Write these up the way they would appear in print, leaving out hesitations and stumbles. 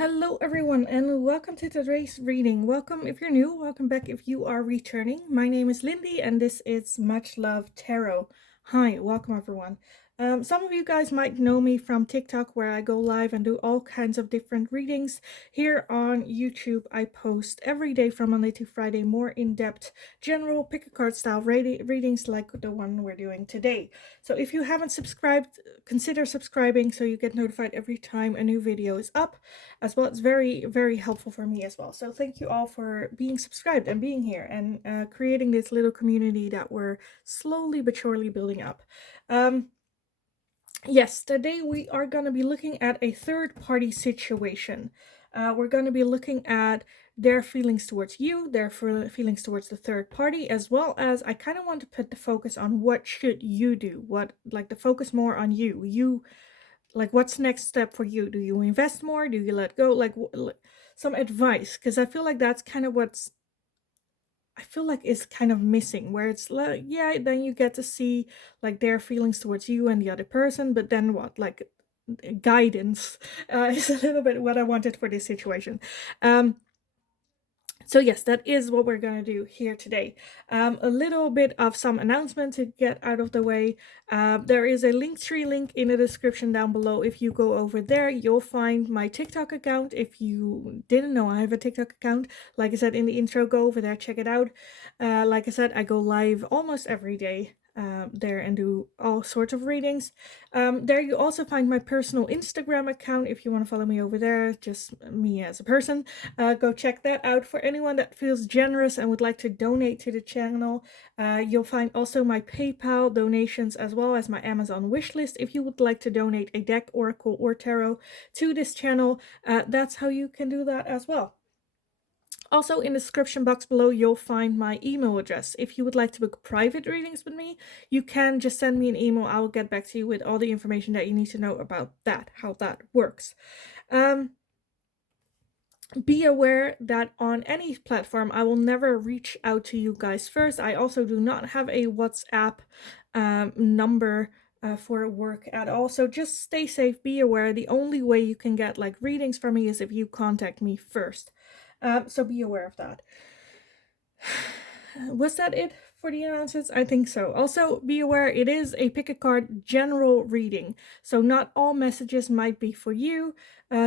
Hello everyone and welcome to today's reading. Welcome if you're new, welcome back if you are returning. My name is Lindy and this is Much Love Tarot. Hi, welcome everyone. Some of you guys might know me from TikTok where I go live and do all kinds of different readings. Here on YouTube I post every day from Monday to Friday more in-depth general pick a card style readings like the one we're doing today. So if you haven't subscribed, consider subscribing so you get notified every time a new video is up as well. It's very helpful for me as well, so thank you all for being subscribed and being here and creating this little community that we're slowly but surely building up. Yes, today we are going to be looking at a third party situation. We're going to be looking at their feelings towards you, their feelings towards the third party, as well as I kind of want to put the focus on what should you do, what like the focus more on you, like what's next step for you. Do you invest more? Do you let go? Like some advice, because I feel like that's kind of what's I feel like is kind of missing, where it's like, yeah, then you get to see like their feelings towards you and the other person, but then what, like guidance is a little bit what I wanted for this situation. So yes, that is what we're going to do here today. A little bit of some announcement to get out of the way. There is a Linktree link in the description down below. If you go over there, you'll find my TikTok account. If you didn't know I have a TikTok account, like I said in the intro, go over there, check it out. Like I said, I go live almost every day there and do all sorts of readings. There you also find my personal Instagram account if you want to follow me over there, just me as a person. Go check that out. For anyone that feels generous and would like to donate to the channel, you'll find also my PayPal donations as well as my Amazon wishlist. If you would like to donate a deck, oracle, or tarot to this channel, that's how you can do that as well. Also, in the description box below, you'll find my email address. If you would like to book private readings with me, you can just send me an email. I will get back to you with all the information that you need to know about that, how that works. Be aware that on any platform, I will never reach out to you guys first. I also do not have a WhatsApp number for work at all. So just stay safe, be aware. The only way you can get like readings from me is if you contact me first. So be aware of that. Was that it for the announcements? I think so. Also, be aware it is a pick a card general reading, so not all messages might be for you.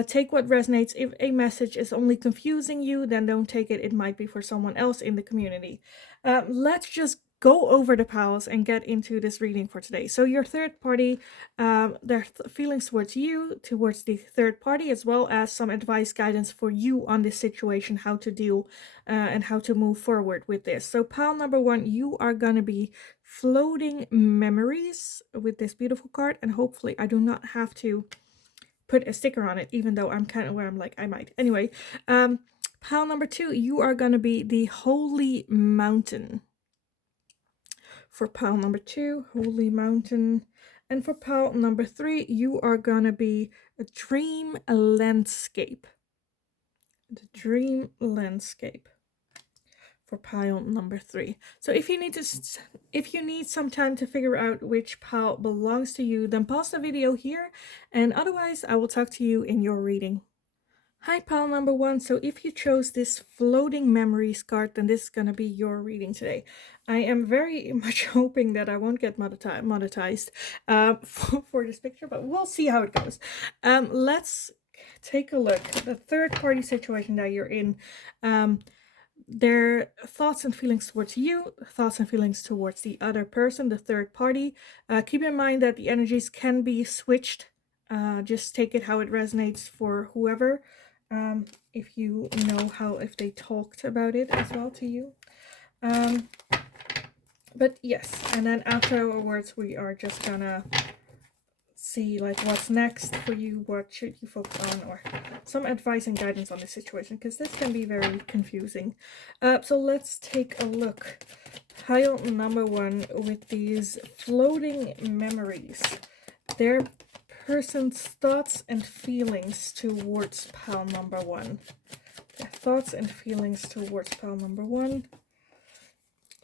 Take what resonates. If a message is only confusing you, then don't take it. It might be for someone else in the community. Let's just go over the piles and get into this reading for today. So your third party, their feelings towards you, towards the third party, as well as some advice, guidance for you on this situation, how to deal and how to move forward with this. So pile number one, you are going to be floating memories with this beautiful card, and hopefully I do not have to put a sticker on it, even though I'm kind of where I'm like, I might. Anyway, pile number two, you are going to be the holy mountain. For pile number two, holy mountain. And for pile number three, you are going to be a dream landscape. The dream landscape. For pile number three. So if you need some time to figure out which pile belongs to you, then pause the video here, and otherwise I will talk to you in your reading. Hi, pile number one. So if you chose this floating memories card, then this is going to be your reading today. I am very much hoping that I won't get monetized for this picture, but we'll see how it goes. Let's take a look at the third party situation that you're in. Their thoughts and feelings towards you, thoughts and feelings towards the other person, the third party. Keep in mind that the energies can be switched. Just take it how it resonates for whoever. If you know if they talked about it as well to you. But yes, and then afterwards we are just gonna see like what's next for you, what should you focus on, or some advice and guidance on this situation, because this can be very confusing. So let's take a look. Pile number one with these floating memories. Their person's thoughts and feelings towards pile number one. Their thoughts and feelings towards pile number one.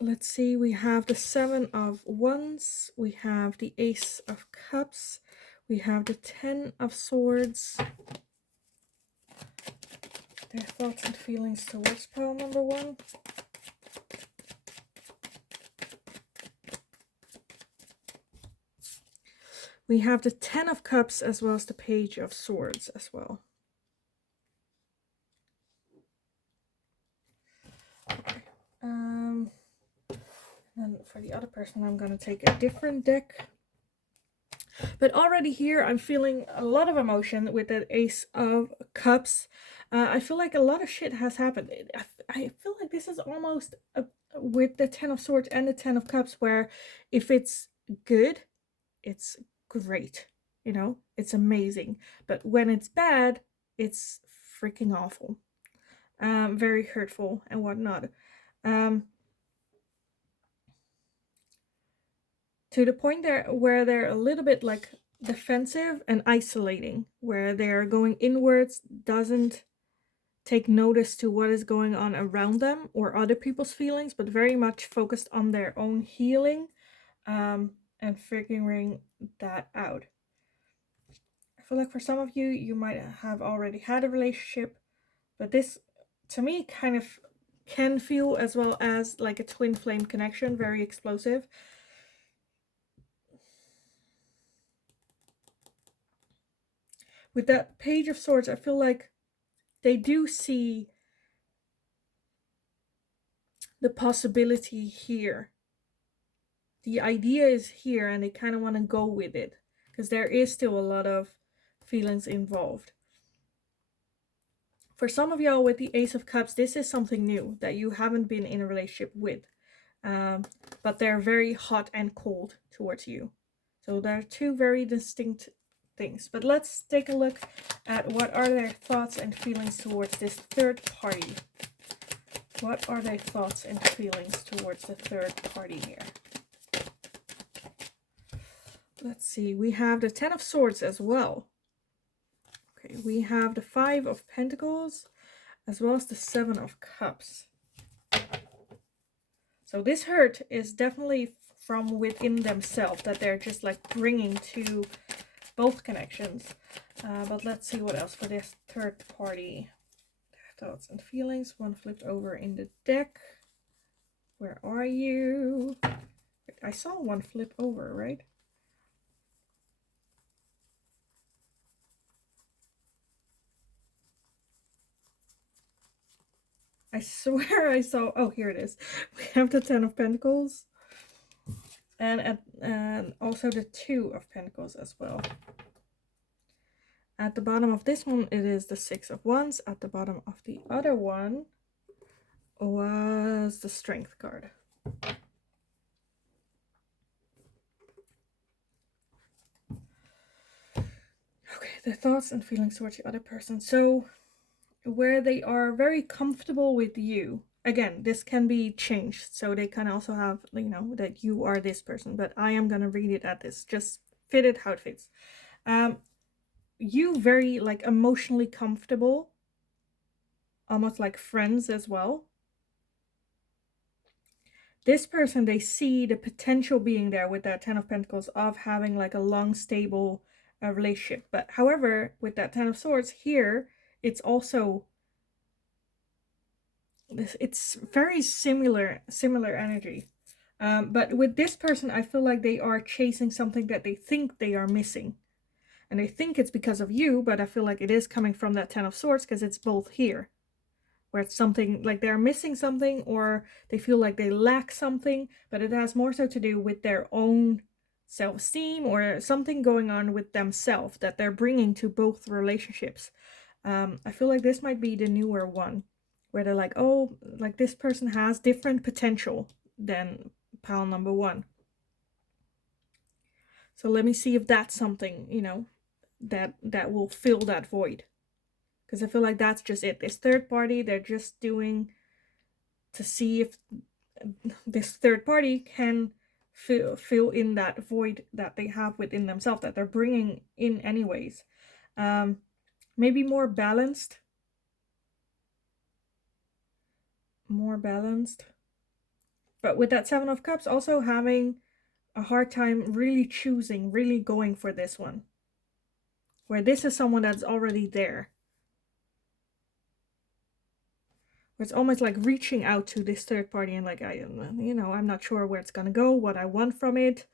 Let's see, we have the Seven of Wands, we have the Ace of Cups, we have the Ten of Swords, their thoughts and feelings towards pile number 1. We have the 10 of Cups as well as the Page of Swords as well. Okay. And for the other person, I'm going to take a different deck. But already here, I'm feeling a lot of emotion with that Ace of Cups. I feel like a lot of shit has happened. I feel like this is almost with the 10 of Swords and the 10 of Cups, where if it's good, it's great. You know, it's amazing. But when it's bad, it's freaking awful. Very hurtful and whatnot. To the point there where they're a little bit like defensive and isolating, where they're going inwards, doesn't take notice to what is going on around them or other people's feelings, but very much focused on their own healing and figuring that out. I feel like for some of you, you might have already had a relationship, but this, to me, kind of can feel as well as like a twin flame connection, very explosive. With that Page of Swords, I feel like they do see the possibility here. The idea is here and they kind of want to go with it because there is still a lot of feelings involved. For some of y'all with the Ace of Cups, this is something new that you haven't been in a relationship with. But they're very hot and cold towards you. So they're two very distinct things. But let's take a look at what are their thoughts and feelings towards this third party. What are their thoughts and feelings towards the third party here? Let's see. We have the 10 of Swords as well. Okay, we have the 5 of Pentacles as well as the 7 of Cups. So this hurt is definitely from within themselves that they're just like bringing to both connections. But let's see what else for this third party. Their thoughts and feelings. One flipped over in the deck. Where are you? I saw one flip over, right? I swear I saw, oh, here it is. We have the 10 of Pentacles. And also the 2 of Pentacles as well. At the bottom of this one, it is the 6 of Wands. At the bottom of the other one was the Strength card. Okay, the thoughts and feelings towards the other person. So, where they are very comfortable with you. Again, this can be changed. So they can also have, you know, that you are this person. But I am going to read it at this. Just fit it how it fits. You very, like, emotionally comfortable. Almost like friends as well. This person, they see the potential being there with that 10 of Pentacles of having like a long, stable relationship. But however, with that 10 of Swords here, it's also, it's very similar energy. But with this person, I feel like they are chasing something that they think they are missing. And they think it's because of you, but I feel like it is coming from that 10 of Swords because it's both here. Where it's something like they're missing something or they feel like they lack something, but it has more so to do with their own self-esteem or something going on with themselves that they're bringing to both relationships. I feel like this might be the newer one where they're like, oh, like this person has different potential than pile number 1. So let me see if that's something, you know, that will fill that void. Because I feel like that's just it. This third party, they're just doing to see if this third party can fill in that void that they have within themselves, that they're bringing in anyways. Maybe more balanced. More balanced. But with that 7 of Cups, also having a hard time really choosing, really going for this one. Where this is someone that's already there. It's almost like reaching out to this third party and like, I'm not sure where it's gonna go, what I want from it,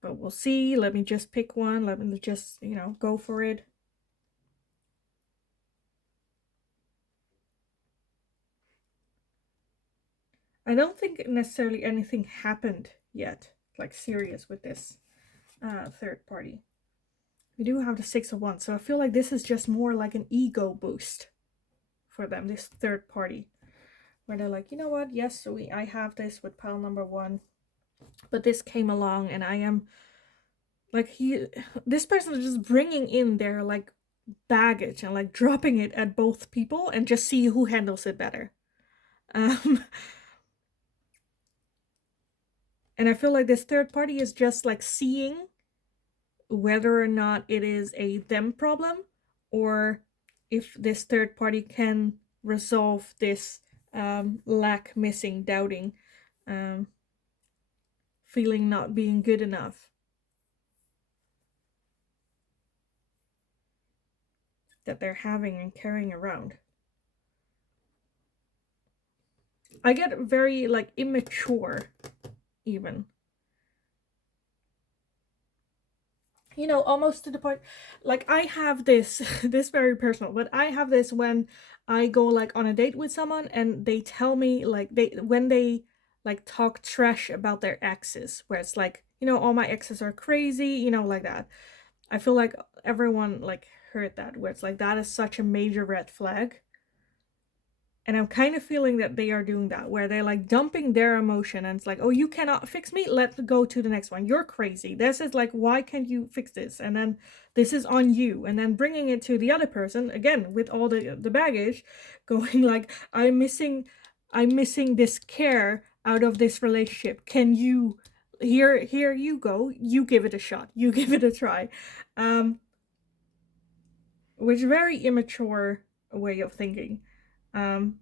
but we'll see. Let me just pick one. Let me just, go for it. I don't think necessarily anything happened yet, like serious with this third party. We do have the Six of Wands, so I feel like this is just more like an ego boost for them, this third party. Where they're like, you know what, yes, I have this with pile number 1, but this came along and I am like, this person is just bringing in their like baggage and like dropping it at both people and just see who handles it better. And I feel like this third party is just like seeing whether or not it is a them problem, or if this third party can resolve this lack, missing, doubting, feeling not being good enough that they're having and carrying around. I get very like immature even. Almost to the point, like I have this, this very personal, but I have this when I go like on a date with someone and they tell me like when they like talk trash about their exes, where it's like, all my exes are crazy, like that. I feel like everyone like heard that, where it's like that is such a major red flag. And I'm kind of feeling that they are doing that, where they're like dumping their emotion and it's like, oh, you cannot fix me, let's go to the next one, you're crazy, this is like, why can't you fix this, and then this is on you, and then bringing it to the other person again with all the baggage, going like, I'm missing this care out of this relationship, can you, here you go, you give it a shot, you give it a try. Which very immature way of thinking. And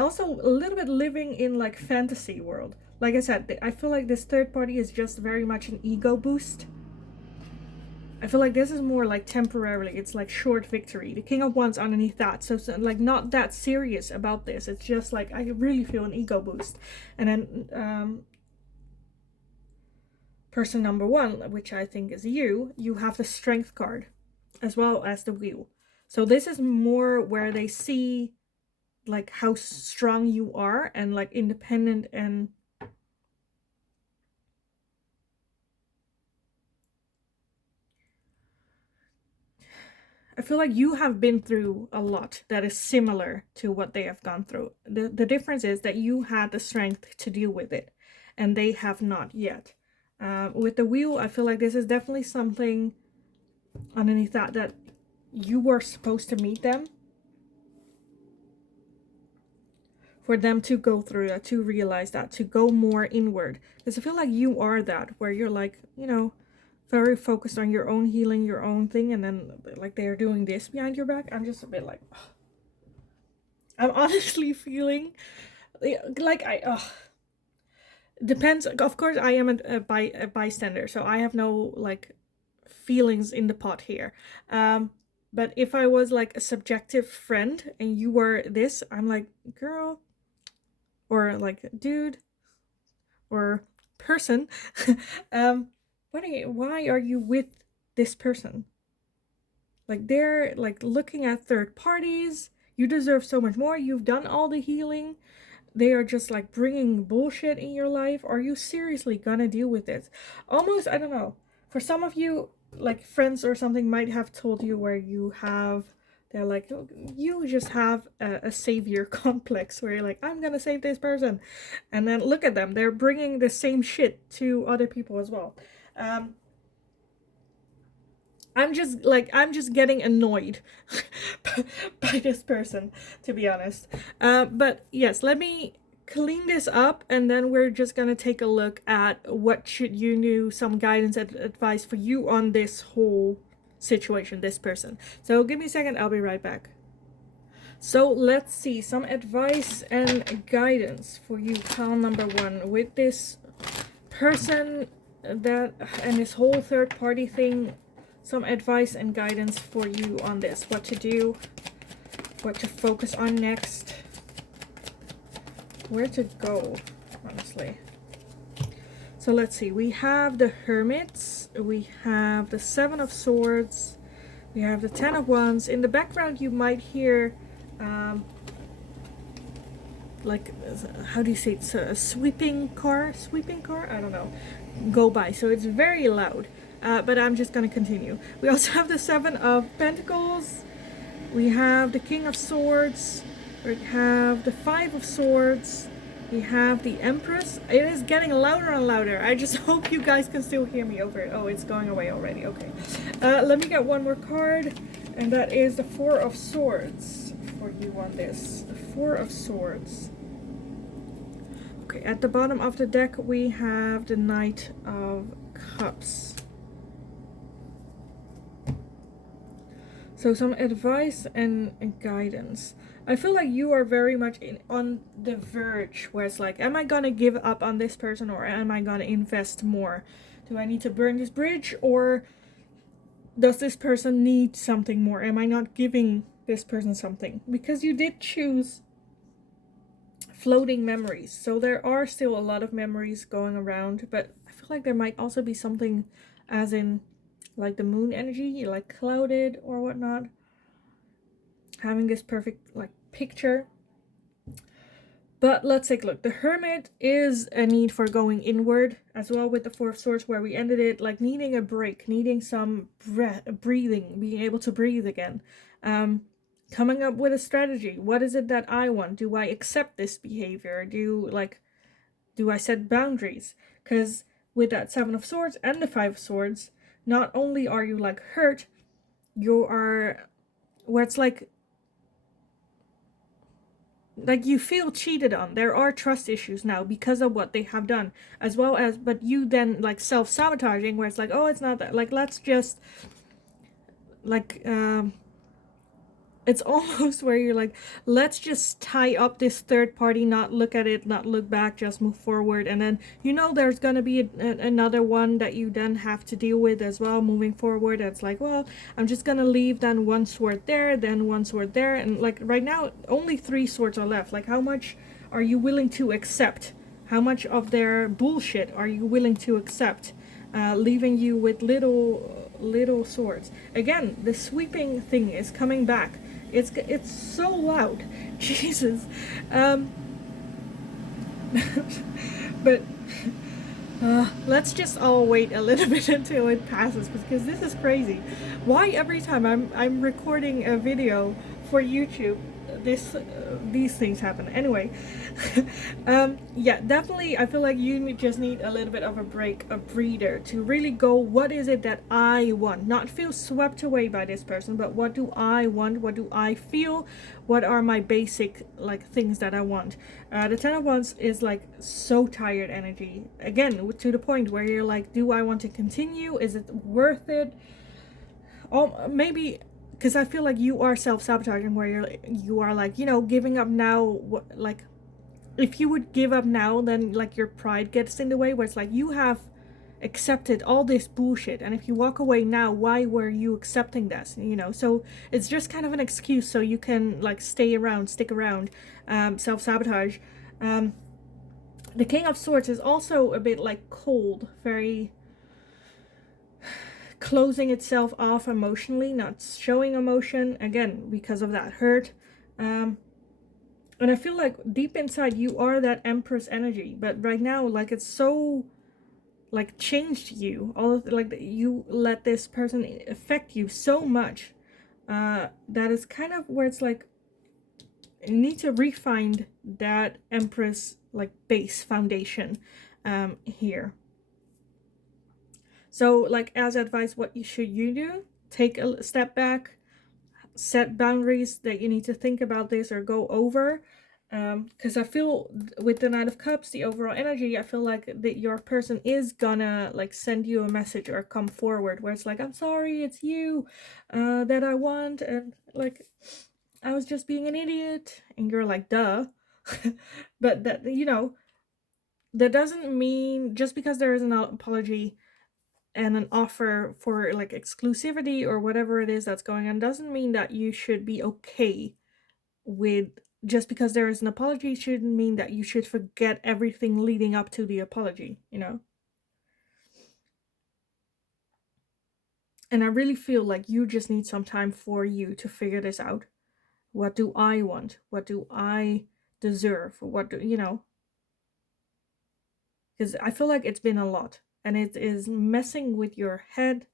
also a little bit living in like fantasy world. Like I said, I feel like this third party is just very much an ego boost. I feel like this is more like temporarily, it's like short victory. The King of Wands underneath that, so like not that serious about this. It's just like I really feel an ego boost. And then person number 1, which I think is you have the Strength card as well as the Wheel. So this is more where they see like how strong you are and like independent, and I feel like you have been through a lot that is similar to what they have gone through. The difference is that you had the strength to deal with it and they have not yet. With the Wheel, I feel like this is definitely something underneath that you were supposed to meet them, for them to go through that, to realize that, to go more inward. Because I feel like you are that, where you're like, very focused on your own healing, your own thing, and then like they're doing this behind your back. I'm just a bit like, ugh. I'm honestly feeling like depends. Of course, I am a bystander, so I have no like feelings in the pot here. But if I was like a subjective friend and you were this, I'm like, girl, or like dude, or person, why are you with this person? Like they're like looking at third parties. You deserve so much more. You've done all the healing. They are just like bringing bullshit in your life. Are you seriously gonna deal with this? Almost, I don't know. For some of you, like friends or something might have told you where they're like, oh, you just have a savior complex, where you're like, I'm gonna save this person. And then look at them. They're bringing the same shit to other people as well. I'm just getting annoyed by this person, to be honest. But yes, let me clean this up, and then we're just gonna take a look at what should you do, some guidance and advice for you on this whole situation, this person. So give me a second, I'll be right back. So let's see, some advice and guidance for you, pile number 1, with this person and this whole third party thing some advice and guidance for you on this. What to do, what to focus on next, where to go, honestly. So let's see. We have the Hermits. We have the Seven of Swords. We have the Ten of Wands. In the background, you might hear, like, how do you say it? It's a sweeping car? I don't know. Go by. So it's very loud. But I'm just going to continue. We also have the Seven of Pentacles. We have the King of Swords. We have the Five of Swords. We have the Empress. It is getting louder and louder. I just hope you guys can still hear me over it. Oh, it's going away already. Okay. Let me get one more card. And that is the Four of Swords for you on this. The Four of Swords. Okay, at the bottom of the deck, we have the Knight of Cups. So some advice and guidance. I feel like you are very much on the verge where it's like, am I gonna give up on this person or am I gonna invest more? Do I need to burn this bridge or does this person need something more? Am I not giving this person something? Because you did choose floating memories. So there are still a lot of memories going around, but I feel like there might also be something as in like the moon energy, like clouded or whatnot. Having this perfect like picture. But let's take a look. The Hermit is a need for going inward as well with the Four of Swords where we ended it, like needing a break, needing some breathing, being able to breathe again. Coming up with a strategy. What is it that I want? Do I accept this behavior? Do I set boundaries? Because with that Seven of Swords and the Five of Swords, not only are you like hurt, you are where it's like you feel cheated on. There are trust issues now because of what they have done, as well as, but you then like self-sabotaging where it's like, oh, it's not that, like, let's just like it's almost where you're like, let's just tie up this third party, not look at it, not look back, just move forward. And then, you know, there's going to be another one that you then have to deal with as well moving forward. It's like, well, I'm just going to leave then one sword there, then one sword there. And like right now, only 3 swords are left. Like how much are you willing to accept? How much of their bullshit are you willing to accept? Leaving you with little swords. Again, the sweeping thing is coming back. It's so loud. Jesus. But let's just all wait a little bit until it passes because this is crazy. Why every time I'm recording a video for YouTube these things happen? Anyway, yeah, definitely I feel like you just need a little bit of a break, a breather to really go, what is it that I want? Not feel swept away by this person, but what do I want? What do I feel? What are my basic like things that I want? The Ten of Wands is like so tired energy. Again, to the point where you're like, do I want to continue? Is it worth it? Oh, maybe because I feel like you are self-sabotaging where you are like, you know, giving up now. Like if you would give up now, then like your pride gets in the way where it's like you have accepted all this bullshit, and if you walk away now, why were you accepting this, you know? So it's just kind of an excuse so you can like stick around, self-sabotage. The King of Swords is also a bit like cold, very closing itself off emotionally, not showing emotion, again because of that hurt. And I feel like deep inside you are that Empress energy, but right now like it's so like changed you, all of like you let this person affect you so much, that is kind of where it's like you need to refine that Empress like base foundation here. So like as advice, what should you do? Take a step back, set boundaries that you need to think about this or go over. Because I feel with the Knight of Cups, the overall energy, I feel like that your person is gonna like send you a message or come forward where it's like, I'm sorry, it's you that I want, and like I was just being an idiot, and you're like, duh. But that, you know, that doesn't mean just because there is an apology and an offer for like exclusivity or whatever it is that's going on doesn't mean that you should be okay with, just because there is an apology shouldn't mean that you should forget everything leading up to the apology, you know? And I really feel like you just need some time for you to figure this out. What do I want? What do I deserve? What do, you know? Because I feel like it's been a lot and it is messing with your head.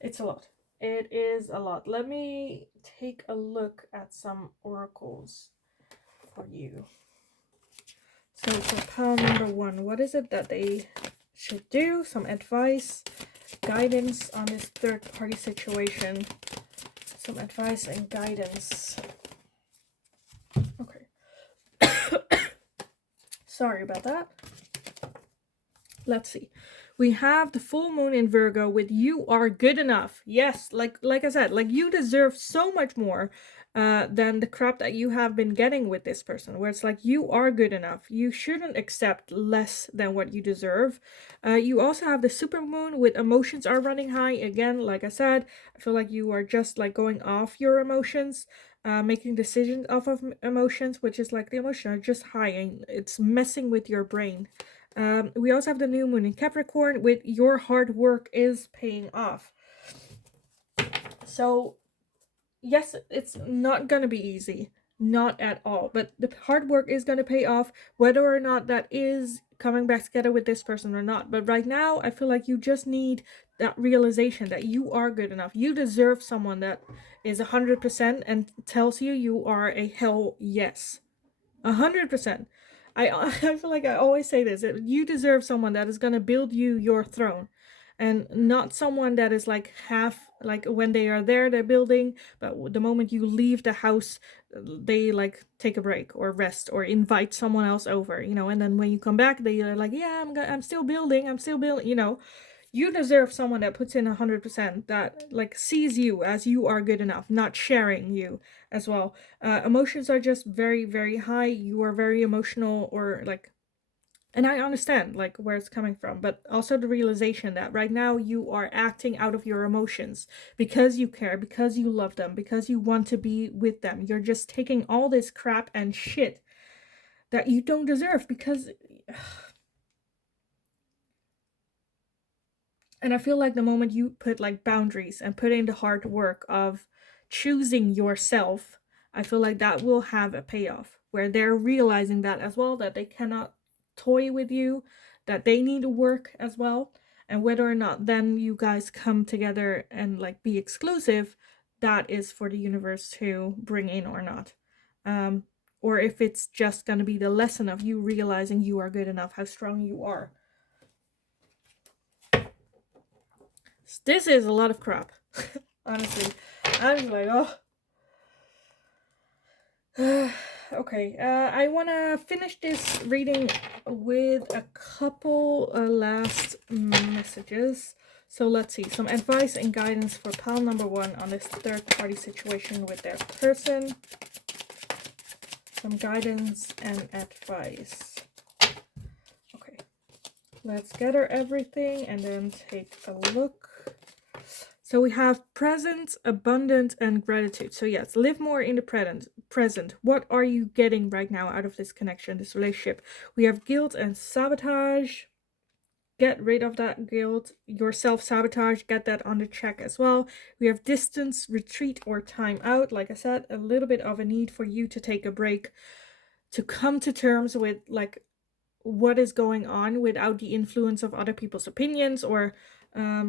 It's a lot. It is a lot. Let me take a look at some oracles for you. So for pile number 1, what is it that they should do? Some advice, guidance on this third party situation. Some advice and guidance. Okay. Sorry about that. Let's see. We have the full moon in Virgo with you are good enough. Yes, like I said, like you deserve so much more than the crap that you have been getting with this person, where it's like you are good enough. You shouldn't accept less than what you deserve. You also have the super moon with emotions are running high. Again, like I said, I feel like you are just like going off your emotions. Making decisions off of emotions, which is like the emotions are just high and it's messing with your brain. We also have the new moon in Capricorn with your hard work is paying off. So, yes, it's not going to be easy. Not at all. But the hard work is going to pay off, whether or not that is coming back together with this person or not. But right now, I feel like you just need that realization that you are good enough. You deserve someone that is 100% and tells you you are a hell yes. 100%. I feel like I always say this. You deserve someone that is gonna build you your throne, and not someone that is like half like when they are there they're building, but the moment you leave the house, they like take a break or rest or invite someone else over, you know. And then when you come back, they are like, yeah, I'm still building, you know. You deserve someone that puts in 100%, that like sees you as you are good enough, not sharing you as well. Emotions are just very, very high. You are very emotional, or like, and I understand like where it's coming from, but also the realization that right now you are acting out of your emotions because you care, because you love them, because you want to be with them. You're just taking all this crap and shit that you don't deserve because and I feel like the moment you put like boundaries and put in the hard work of choosing yourself, I feel like that will have a payoff where they're realizing that as well, that they cannot toy with you, that they need to work as well. And whether or not then you guys come together and like be exclusive, that is for the universe to bring in or not. Um, or if it's just going to be the lesson of you realizing you are good enough, how strong you are. This is a lot of crap. Honestly. I'm just like, oh. Okay, I want to finish this reading with a couple last messages. So let's see. Some advice and guidance for pal number 1 on this third party situation with their person. Some guidance and advice. Okay. Let's gather everything and then take a look. So we have present, abundant, and gratitude. So yes, live more in the present. What are you getting right now out of this connection, this relationship? We have guilt and sabotage. Get rid of that guilt. Your self-sabotage, get that on the check as well. We have distance, retreat, or time out. Like I said, a little bit of a need for you to take a break, to come to terms with like what is going on without the influence of other people's opinions or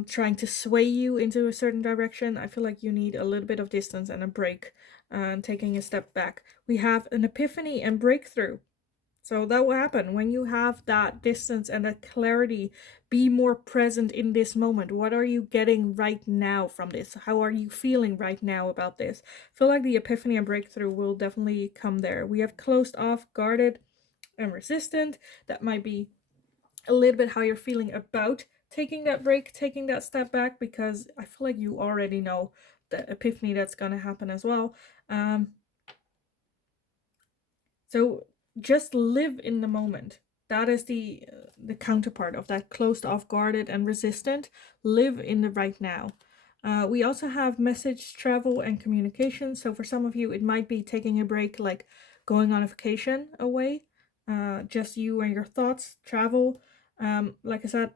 trying to sway you into a certain direction. I feel like you need a little bit of distance and a break and taking a step back. We have an epiphany and breakthrough. So that will happen when you have that distance and that clarity. Be more present in this moment. What are you getting right now from this? How are you feeling right now about this? I feel like the epiphany and breakthrough will definitely come there. We have closed off, guarded, and resistant. That might be a little bit how you're feeling about taking that break, taking that step back, because I feel like you already know the epiphany that's going to happen as well. So just live in the moment. That is the counterpart of that closed off, guarded, and resistant. Live in the right now. We also have message, travel, and communication. So for some of you, it might be taking a break, like going on a vacation away, just you and your thoughts, travel. Like I said,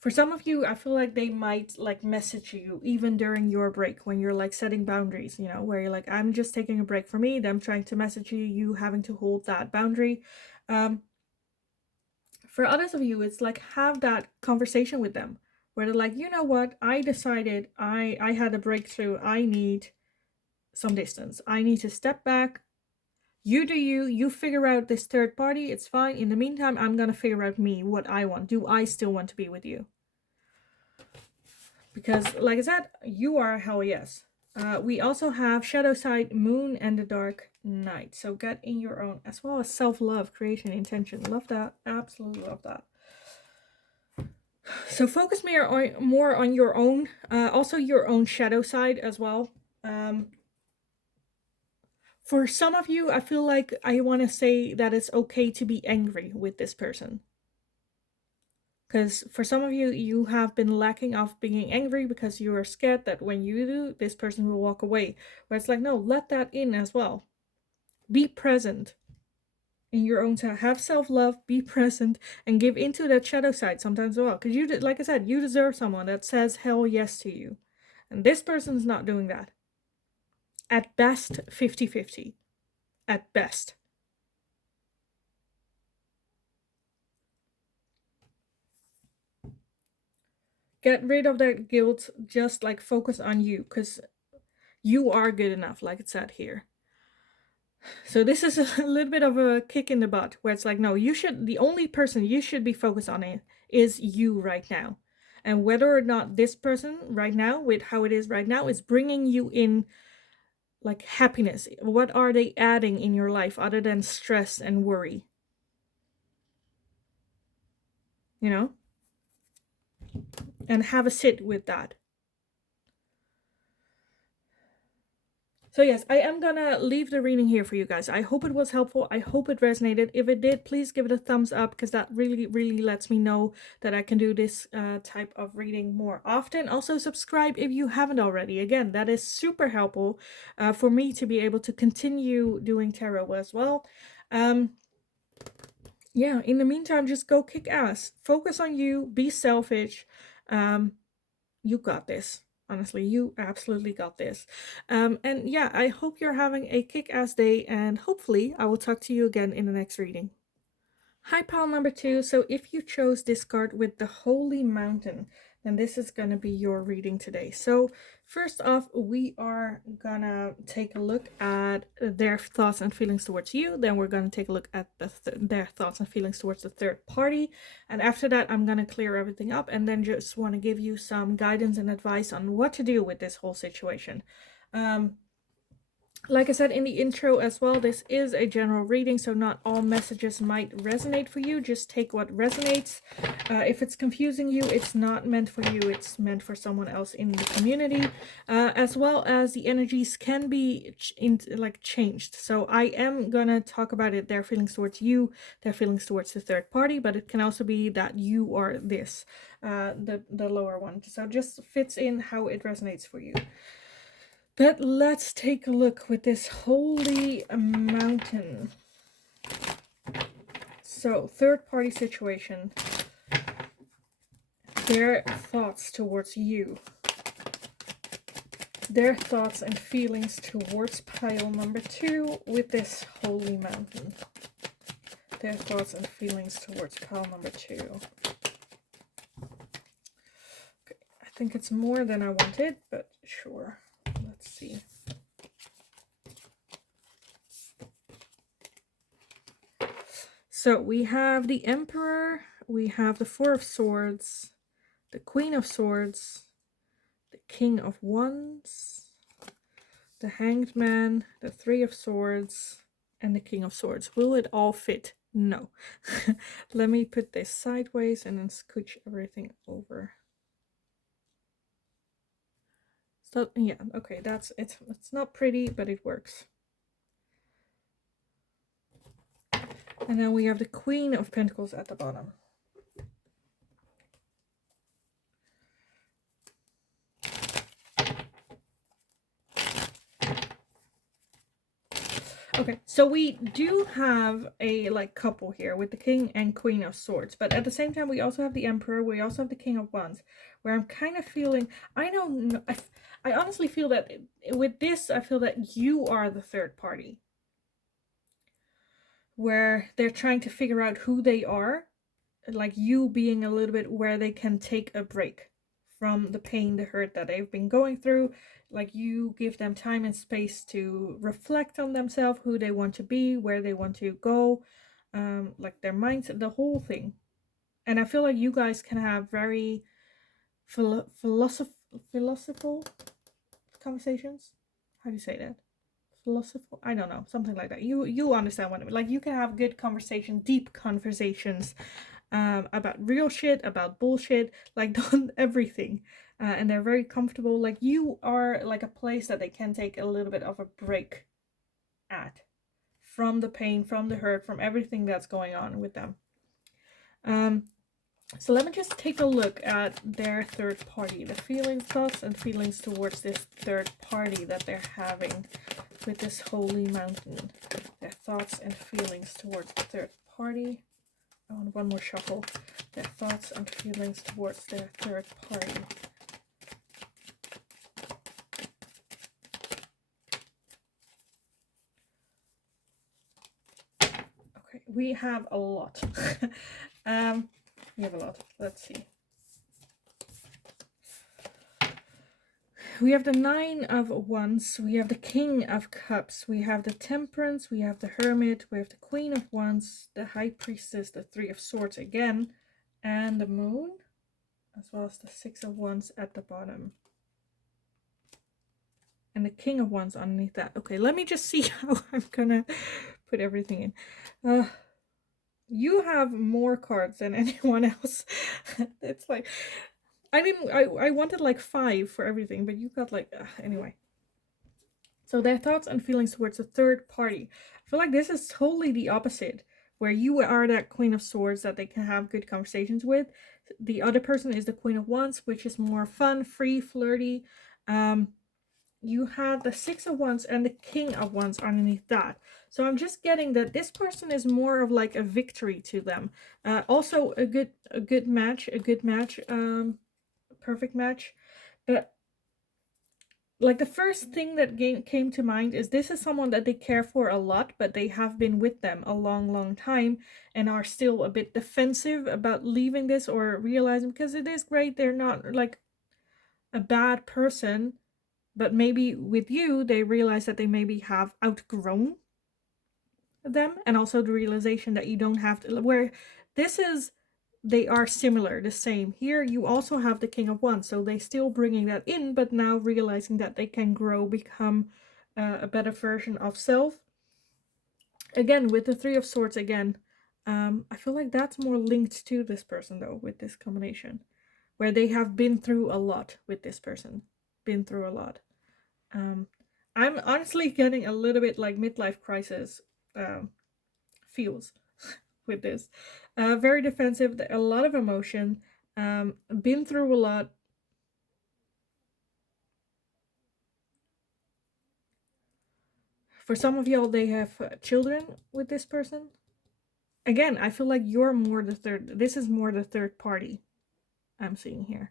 for some of you, I feel like they might like message you even during your break when you're like setting boundaries, you know, where you're like, I'm just taking a break for me, them trying to message you, you having to hold that boundary. Um, for others of you, it's like have that conversation with them where they're like, you know what, I decided I had a breakthrough. I need some distance. I need to step back. You do you, you figure out this third party, it's fine. In the meantime, I'm gonna figure out me, what I want. Do I still want to be with you? Because, like I said, you are hell yes. We also have shadow side, moon, and the dark night. So get in your own, as well as self-love, creation, intention. Love that. Absolutely love that. So focus more on your own, also your own shadow side as well. For some of you, I feel like I want to say that it's okay to be angry with this person. Because for some of you, you have been lacking of being angry because you are scared that when you do, this person will walk away. Where it's like, no, let that in as well. Be present in your own time. Have self-love, be present, and give into that shadow side sometimes as well. Because you, like I said, you deserve someone that says hell yes to you. And this person's not doing that. At best, 50-50. At best. Get rid of that guilt. Just like focus on you. Because you are good enough, like it said here. So this is a little bit of a kick in the butt where it's like, no, you should, the only person you should be focused on it is you right now. And whether or not this person right now, with how it is right now, is bringing you in like happiness. What are they adding in your life other than stress and worry? You know? And have a sit with that. So yes, I am gonna leave the reading here for you guys. I hope it was helpful. I hope it resonated. If it did, please give it a thumbs up because that really, really lets me know that I can do this type of reading more often. Also, subscribe if you haven't already. Again, that is super helpful for me to be able to continue doing tarot as well. Yeah, in the meantime, just go kick ass. Focus on you. Be selfish. You got this. Honestly, you absolutely got this. And yeah, I hope you're having a kick-ass day, and hopefully I will talk to you again in the next reading. Hi, pile number 2. So if you chose this card with the Holy Mountain, then this is going to be your reading today. So first off, we are going to take a look at their thoughts and feelings towards you. Then we're going to take a look at their thoughts and feelings towards the third party. And after that, I'm going to clear everything up and then just want to give you some guidance and advice on what to do with this whole situation. Like I said in the intro as well, this is a general reading, so not all messages might resonate for you. Just take what resonates. If it's confusing you, it's not meant for you. It's meant for someone else in the community. As well as the energies can be changed. So I am gonna talk about it, their feelings towards you, their feelings towards the third party, but it can also be that you are this, the lower one. So just fits in how it resonates for you. But let's take a look with this Holy Mountain. So, third party situation. Their thoughts towards you. Their thoughts and feelings towards pile number 2 with this Holy Mountain. Their thoughts and feelings towards pile number 2. Okay, I think it's more than I wanted, but sure. Let's see. So we have the Emperor, we have the Four of Swords, the Queen of Swords, the King of Wands, the Hanged Man, the Three of Swords, and the King of Swords. Will it all fit? No. Let me put this sideways and then scooch everything over. So yeah, okay, it's not pretty, but it works. And then we have the Queen of Pentacles at the bottom. Okay, so we do have a like couple here with the King and Queen of Swords, but at the same time we also have the Emperor, we also have the King of Wands, where I'm kind of feeling, I honestly feel that with this, I feel that you are the third party, where they're trying to figure out who they are, like you being a little bit where they can take a break from the pain, the hurt that they've been going through. Like you give them time and space to reflect on themselves, who they want to be, where they want to go, like their mindset, the whole thing. And I feel like you guys can have very philosophical conversations. How do you say that? Philosophical? I don't know, something like that. You understand what I mean. Like you can have good conversation, deep conversations about real shit, about bullshit, like everything. And they're very comfortable. Like you are like a place that they can take a little bit of a break at, from the pain, from the hurt, from everything that's going on with them. So let me just take a look at their third party, the feelings, thoughts, and feelings towards this third party that they're having with this holy mountain. Their thoughts and feelings towards the third party. I want one more shuffle. Their thoughts and feelings towards their third party. Okay, we have a lot. We have a lot. Let's see. We have the Nine of Wands, we have the King of Cups, we have the Temperance, we have the Hermit, we have the Queen of Wands, the High Priestess, the Three of Swords again, and the Moon, as well as the Six of Wands at the bottom. And the King of Wands underneath that. Okay, let me just see how I'm gonna put everything in. You have more cards than anyone else. It's like... I wanted like 5 for everything, but you got like, anyway. So their thoughts and feelings towards a third party. I feel like this is totally the opposite, where you are that Queen of Swords that they can have good conversations with. The other person is the Queen of Wands, which is more fun, free, flirty. You have the Six of Wands and the King of Wands underneath that. So I'm just getting that this person is more of like a victory to them. Also a good match, perfect match. But like the first thing that came to mind is this is someone that they care for a lot, but they have been with them a long time and are still a bit defensive about leaving this or realizing, because it is great, they're not like a bad person, but maybe with you they realize that they maybe have outgrown them, and also the realization that you don't have to, where this is, they are similar, the same. Here you also have the King of Wands, so they still bringing that in, but now realizing that they can grow, become a better version of self. Again, with the Three of Swords again, I feel like that's more linked to this person though, with this combination, where they have been through a lot with this person, been through a lot. I'm honestly getting a little bit like midlife crisis feels with this. Very defensive, a lot of emotion, been through a lot. For some of y'all, they have children with this person. Again, I feel like you're more the third. This is more the third party I'm seeing here.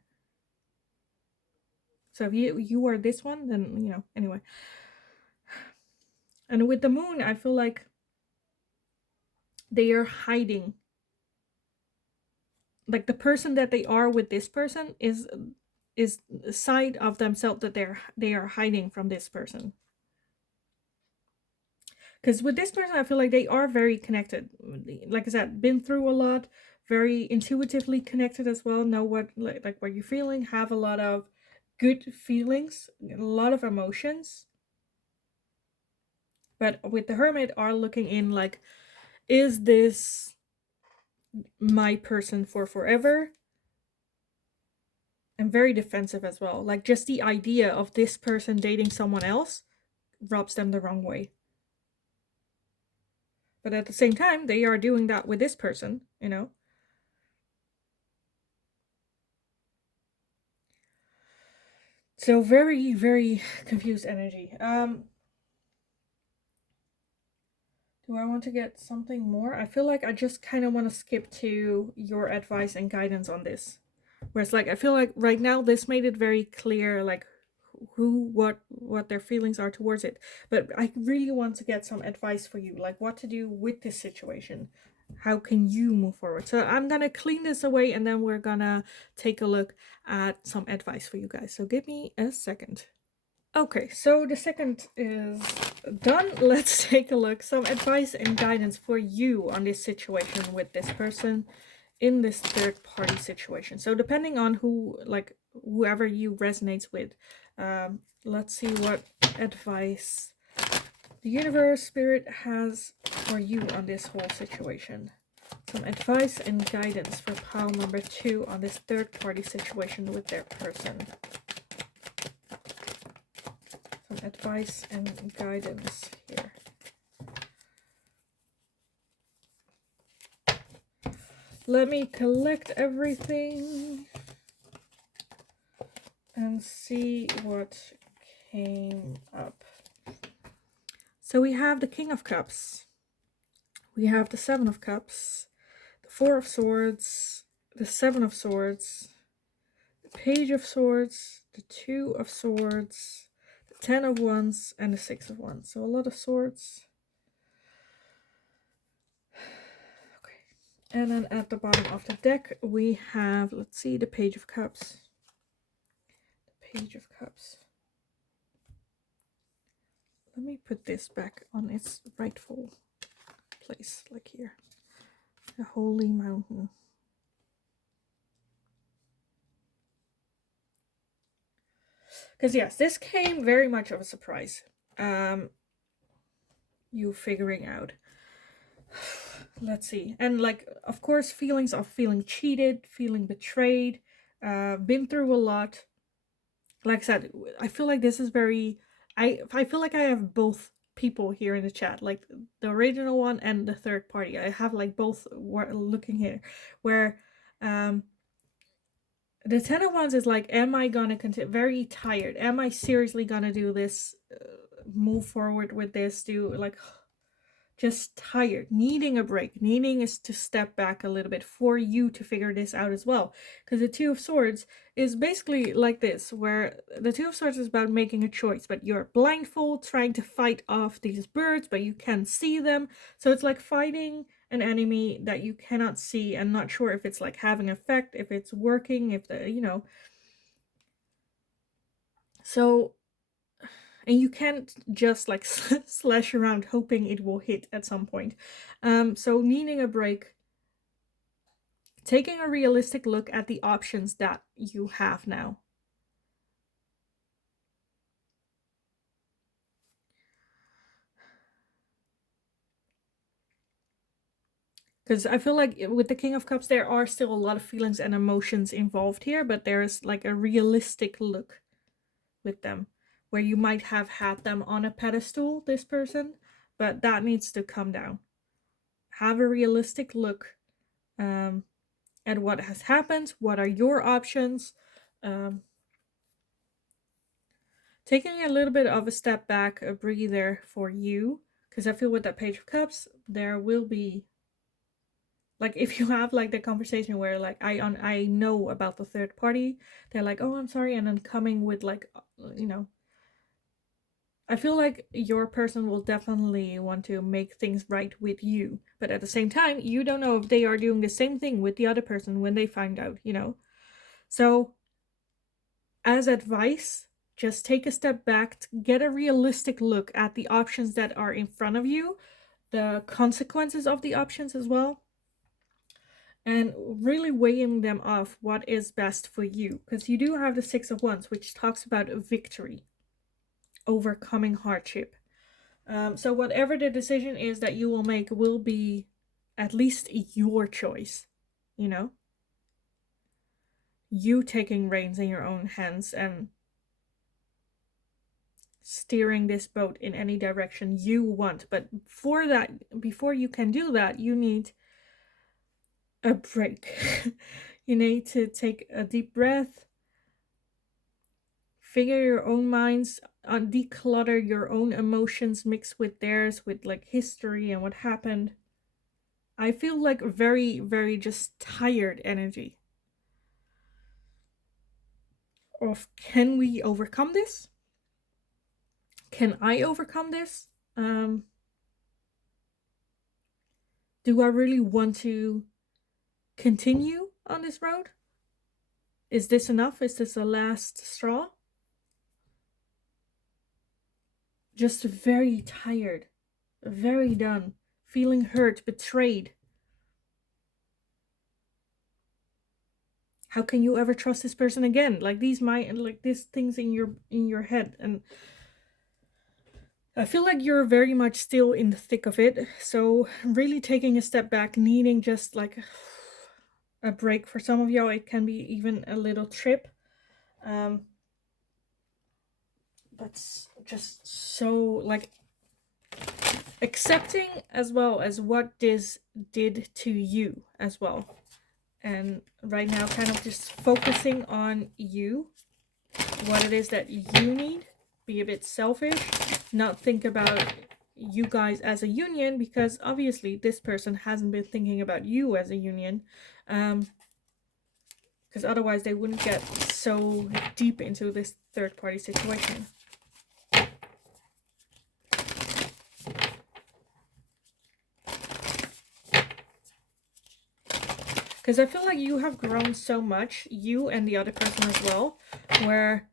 So if you are this one, then, you know, anyway. And with the Moon, I feel like they are hiding. Like the person that they are with this person is a side of themselves that they are hiding from this person. Because with this person, I feel like they are very connected. Like I said, been through a lot, very intuitively connected as well. Know what like what you're feeling, have a lot of good feelings, a lot of emotions. But with the Hermit, are looking in like, is this my person for forever? And very defensive as well. Like just the idea of this person dating someone else rubs them the wrong way. But at the same time, they are doing that with this person, you know? So very, very confused energy. Do I want to get something more? I feel like I just kind of want to skip to your advice and guidance on this. Whereas like I feel like right now this made it very clear like who what their feelings are towards it. But I really want to get some advice for you, like what to do with this situation. How can you move forward? So I'm gonna clean this away and then we're gonna take a look at some advice for you guys. So give me a second. Okay, so the second is done. Let's take a look. Some advice and guidance for you on this situation with this person in this third party situation. So depending on who, like whoever you resonates with, let's see what advice the universe spirit has for you on this whole situation. Some advice and guidance for pile number 2 on this third party situation with their person. Some advice and guidance here. Let me collect everything and see what came up. So we have the King of Cups. We have the Seven of Cups, the Four of Swords, the Seven of Swords, the Page of Swords, the Two of Swords, the Ten of Wands, and the Six of Wands. So a lot of swords. Okay. And then at the bottom of the deck, we have, let's see, the Page of Cups. The Page of Cups. Let me put this back on its rightful place, like here. The Holy Mountain. Because yes, this came very much of a surprise. You figuring out. Let's see. And like, of course, feelings of feeling cheated, feeling betrayed, been through a lot. Like I said, I feel like this is very, I feel like I have both people here in the chat, like the original one and the third party. I have like both looking here, where the Ten of Wands is like, am I gonna continue? Very tired. Am I seriously gonna do this? Move forward with this? Do like just tired, needing a break, needing is to step back a little bit for you to figure this out as well. Because the Two of Swords is basically like this, where the Two of Swords is about making a choice, but you're blindfold, trying to fight off these birds, but you can't see them. So it's like fighting an enemy that you cannot see and not sure if it's like having effect, if it's working, if the, you know. So and you can't just like slash around hoping it will hit at some point. So needing a break, taking a realistic look at the options that you have now. Because I feel like with the King of Cups, there are still a lot of feelings and emotions involved here, but there's like a realistic look with them, where you might have had them on a pedestal, this person, but that needs to come down. Have a realistic look at what has happened, what are your options. Taking a little bit of a step back, a breather for you, because I feel with that Page of Cups, there will be, like, if you have like the conversation where like I know about the third party, they're like, oh, I'm sorry, and then coming with like, you know, I feel like your person will definitely want to make things right with you, but at the same time, you don't know if they are doing the same thing with the other person when they find out, you know. So as advice, just take a step back, to get a realistic look at the options that are in front of you, the consequences of the options as well, and really weighing them off what is best for you. Because you do have the Six of Wands, which talks about a victory, overcoming hardship. So whatever the decision is that you will make will be at least your choice, you know? You taking reins in your own hands and steering this boat in any direction you want. But for that, before you can do that, you need a break. You need to take a deep breath, figure your own minds, declutter your own emotions mixed with theirs, with like history and what happened. I feel like very, very just tired energy. Of, can we overcome this? Can I overcome this? Do I really want to continue on this road? Is this enough? Is this the last straw? Just very tired, very done, feeling hurt, betrayed. How can you ever trust this person again? Like these things in your head. And I feel like you're very much still in the thick of it. So really taking a step back, needing just like a break. For some of y'all, it can be even a little trip. But just so like accepting as well as what this did to you as well. And right now kind of just focusing on you, what it is that you need. Be a bit selfish, not think about you guys as a union, because obviously this person hasn't been thinking about you as a union, because otherwise they wouldn't get so deep into this third party situation. Because I feel like you have grown so much, you and the other person as well, where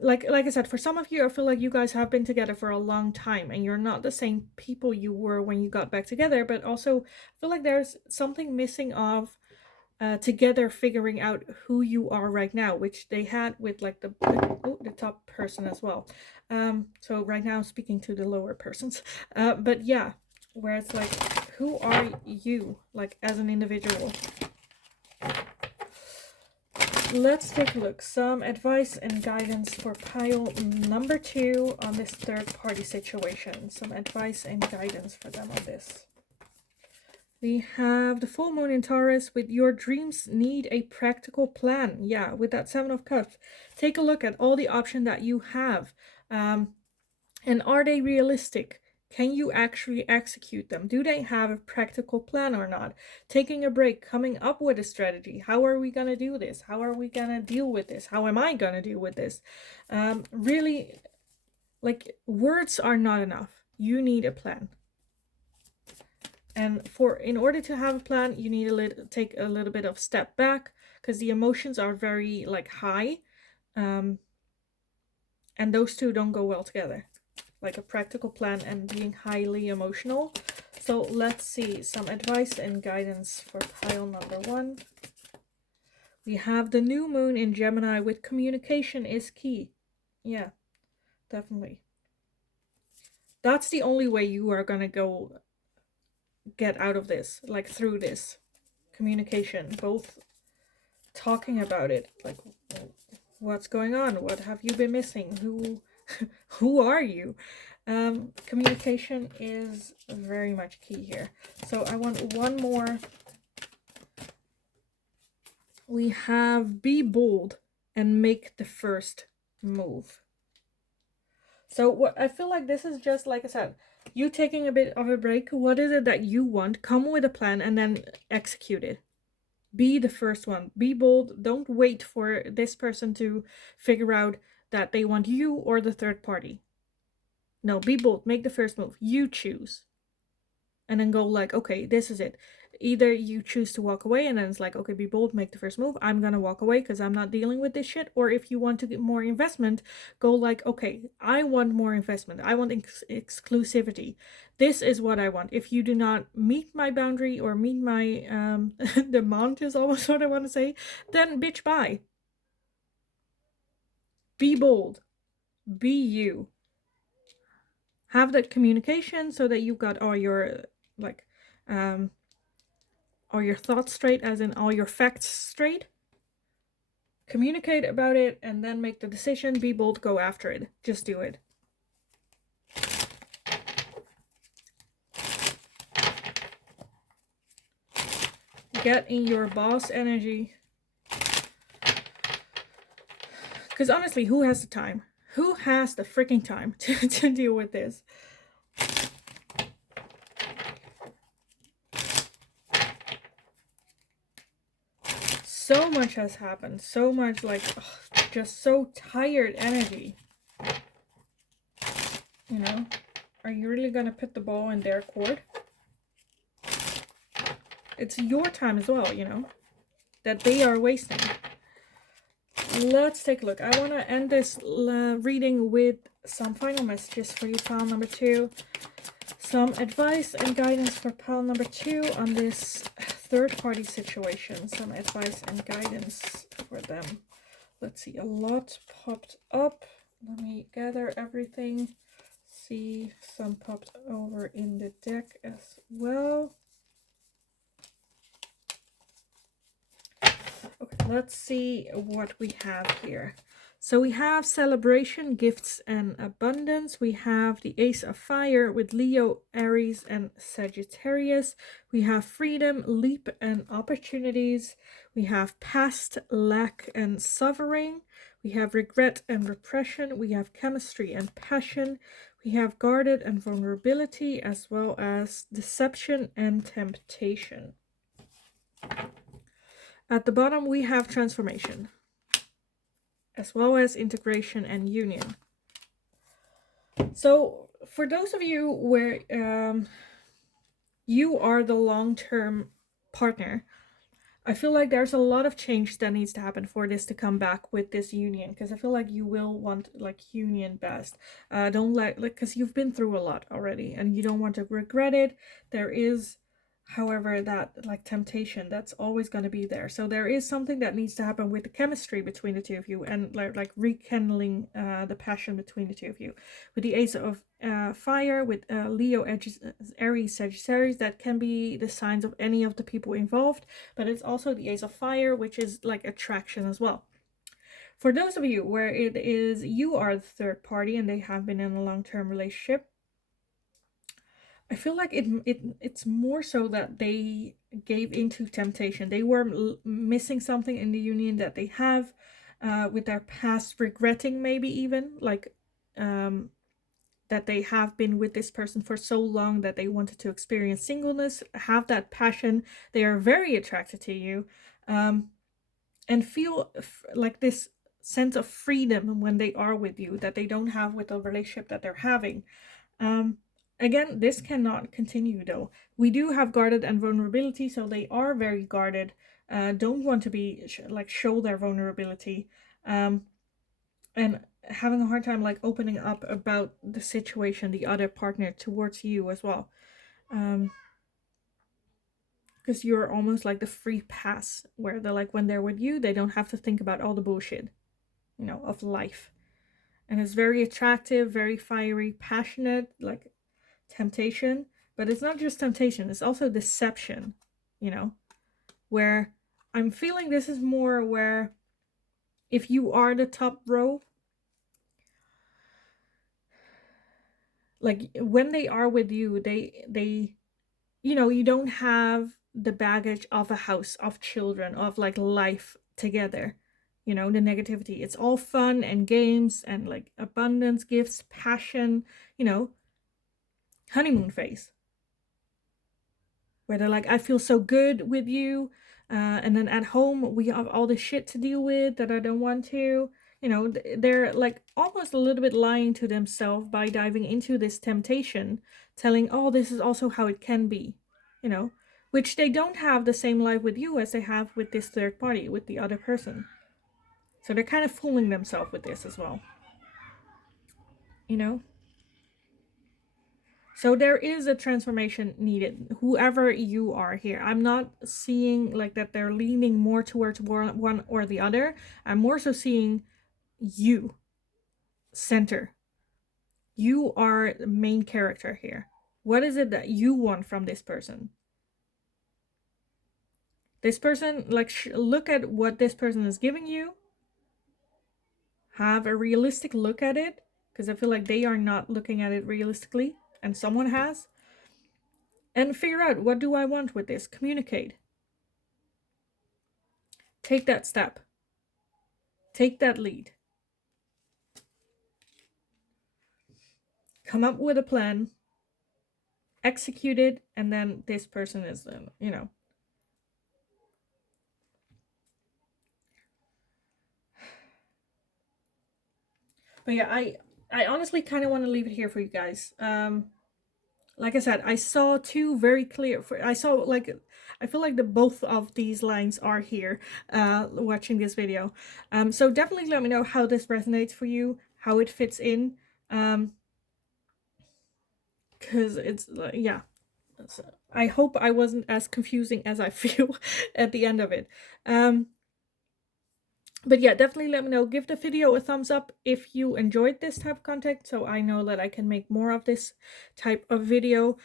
like I said, for some of you, I feel like you guys have been together for a long time and you're not the same people you were when you got back together, but also I feel like there's something missing of together figuring out who you are right now, which they had with like the top person as well. So right now I'm speaking to the lower persons, but yeah, where it's like, who are you like as an individual? Let's take a look. Some advice and guidance for pile number 2 on this third party situation. Some advice and guidance for them on this. We have the full moon in Taurus. With your dreams need a practical plan. Yeah, with that 7 of Cups. Take a look at all the options that you have. And are they realistic? Can you actually execute them? Do they have a practical plan or not? Taking a break, coming up with a strategy. How are we going to do this? How are we going to deal with this? How am I going to deal with this? Really, like, words are not enough. You need a plan. And in order to have a plan, you need to take a little bit of step back, because the emotions are very like high. And those two don't go well together. Like a practical plan and being highly emotional. So let's see some advice and guidance for pile number 1. We have the new moon in Gemini with communication is key. Yeah, definitely. That's the only way you are going to go get out of this, like through this. Communication, both talking about it, like what's going on, what have you been missing, who are you? Communication is very much key here. So I want one more. We have be bold and make the first move. So what I feel like this is just, like I said, you taking a bit of a break. What is it that you want? Come with a plan and then execute it. Be the first one. Be bold. Don't wait for this person to figure out that they want you or the third party. No, be bold. Make the first move. You choose. And then go like, okay, this is it. Either you choose to walk away and then it's like, okay, be bold, make the first move. I'm going to walk away because I'm not dealing with this shit. Or if you want to get more investment, go like, okay, I want more investment. I want exclusivity. This is what I want. If you do not meet my boundary or meet my demand is almost what I want to say, then bitch, bye. Be bold. Be you. Have that communication so that you've got all your like all your thoughts straight, as in all your facts straight. communicate about it, and then make the decision. Be bold, go after it. Just do it. Get in your boss energy. Because honestly, who has the time? Who has the freaking time to deal with this? So much has happened. So much, like, ugh, just so tired energy. You know? Are you really gonna put the ball in their court? It's your time as well, you know? That they are wasting. Let's take a look. I want to end this reading with some final messages for you, pile number 2. Some advice and guidance for pile number 2 on this third-party situation. Some advice and guidance for them. Let's see, a lot popped up. Let me gather everything. See, some popped over in the deck as well. Okay, let's see what we have here. So we have celebration, gifts, and abundance. We have the Ace of Fire with Leo, Aries, and Sagittarius. We have freedom, leap, and opportunities. We have past, lack, and suffering. We have regret and repression. We have chemistry and passion. We have guarded and vulnerability, as well as deception and temptation. At the bottom, we have transformation, as well as integration and union. So for those of you where you are the long-term partner, I feel like there's a lot of change that needs to happen for this to come back with this union, because I feel like you will want like union best. Don't let, like, because you've been through a lot already and you don't want to regret it. There is, however, that like temptation that's always going to be there. So there is something that needs to happen with the chemistry between the two of you, and like rekindling the passion between the two of you. With the Ace of Fire, with Leo, Aries, Sagittarius, that can be the signs of any of the people involved, but it's also the Ace of Fire, which is like attraction as well. For those of you where it is you are the third party and they have been in a long-term relationship, I feel like it's more so that they gave into temptation. They were missing something in the union that they have, with their past, regretting maybe even, like, that they have been with this person for so long that they wanted to experience singleness, have that passion. They are very attracted to you, and feel like this sense of freedom when they are with you that they don't have with the relationship that they're having. Again, this cannot continue though. We do have guarded and vulnerability, so they are very guarded, don't want to be show their vulnerability, and having a hard time like opening up about the situation, the other partner, towards you as well, because you're almost like the free pass, where they're like, when they're with you, they don't have to think about all the bullshit, you know, of life. And it's very attractive, very fiery, passionate, like temptation. But it's not just temptation, it's also deception, you know, where I'm feeling this is more where if you are the top row, like when they are with you, they you know, you don't have the baggage of a house, of children, of like life together, you know, the negativity. It's all fun and games and like abundance, gifts, passion, you know, honeymoon phase, where they're like, I feel so good with you, and then at home we have all this shit to deal with that I don't want to, you know. They're like almost a little bit lying to themselves by diving into this temptation, telling, oh, this is also how it can be, you know, which they don't have the same life with you as they have with this third party, with the other person. So they're kind of fooling themselves with this as well, you know. So there is a transformation needed, whoever you are here. I'm not seeing like that they're leaning more towards one or the other. I'm more so seeing you center. You are the main character here. What is it that you want from this person? This person, like, look at what this person is giving you have a realistic look at it, because I feel like they are not looking at it realistically, and someone has. And figure out, what do I want with this? Communicate. Take that step. Take that lead. Come up with a plan. Execute it, and then this person is, you know. But yeah, I honestly kind of want to leave it here for you guys. Like I said, I saw two very clear. I saw like, I feel like the both of these lines are here. Watching this video, so definitely let me know how this resonates for you, how it fits in, because it's yeah. So I hope I wasn't as confusing as I feel at the end of it. But yeah, definitely let me know. Give the video a thumbs up if you enjoyed this type of content, so I know that I can make more of this type of video.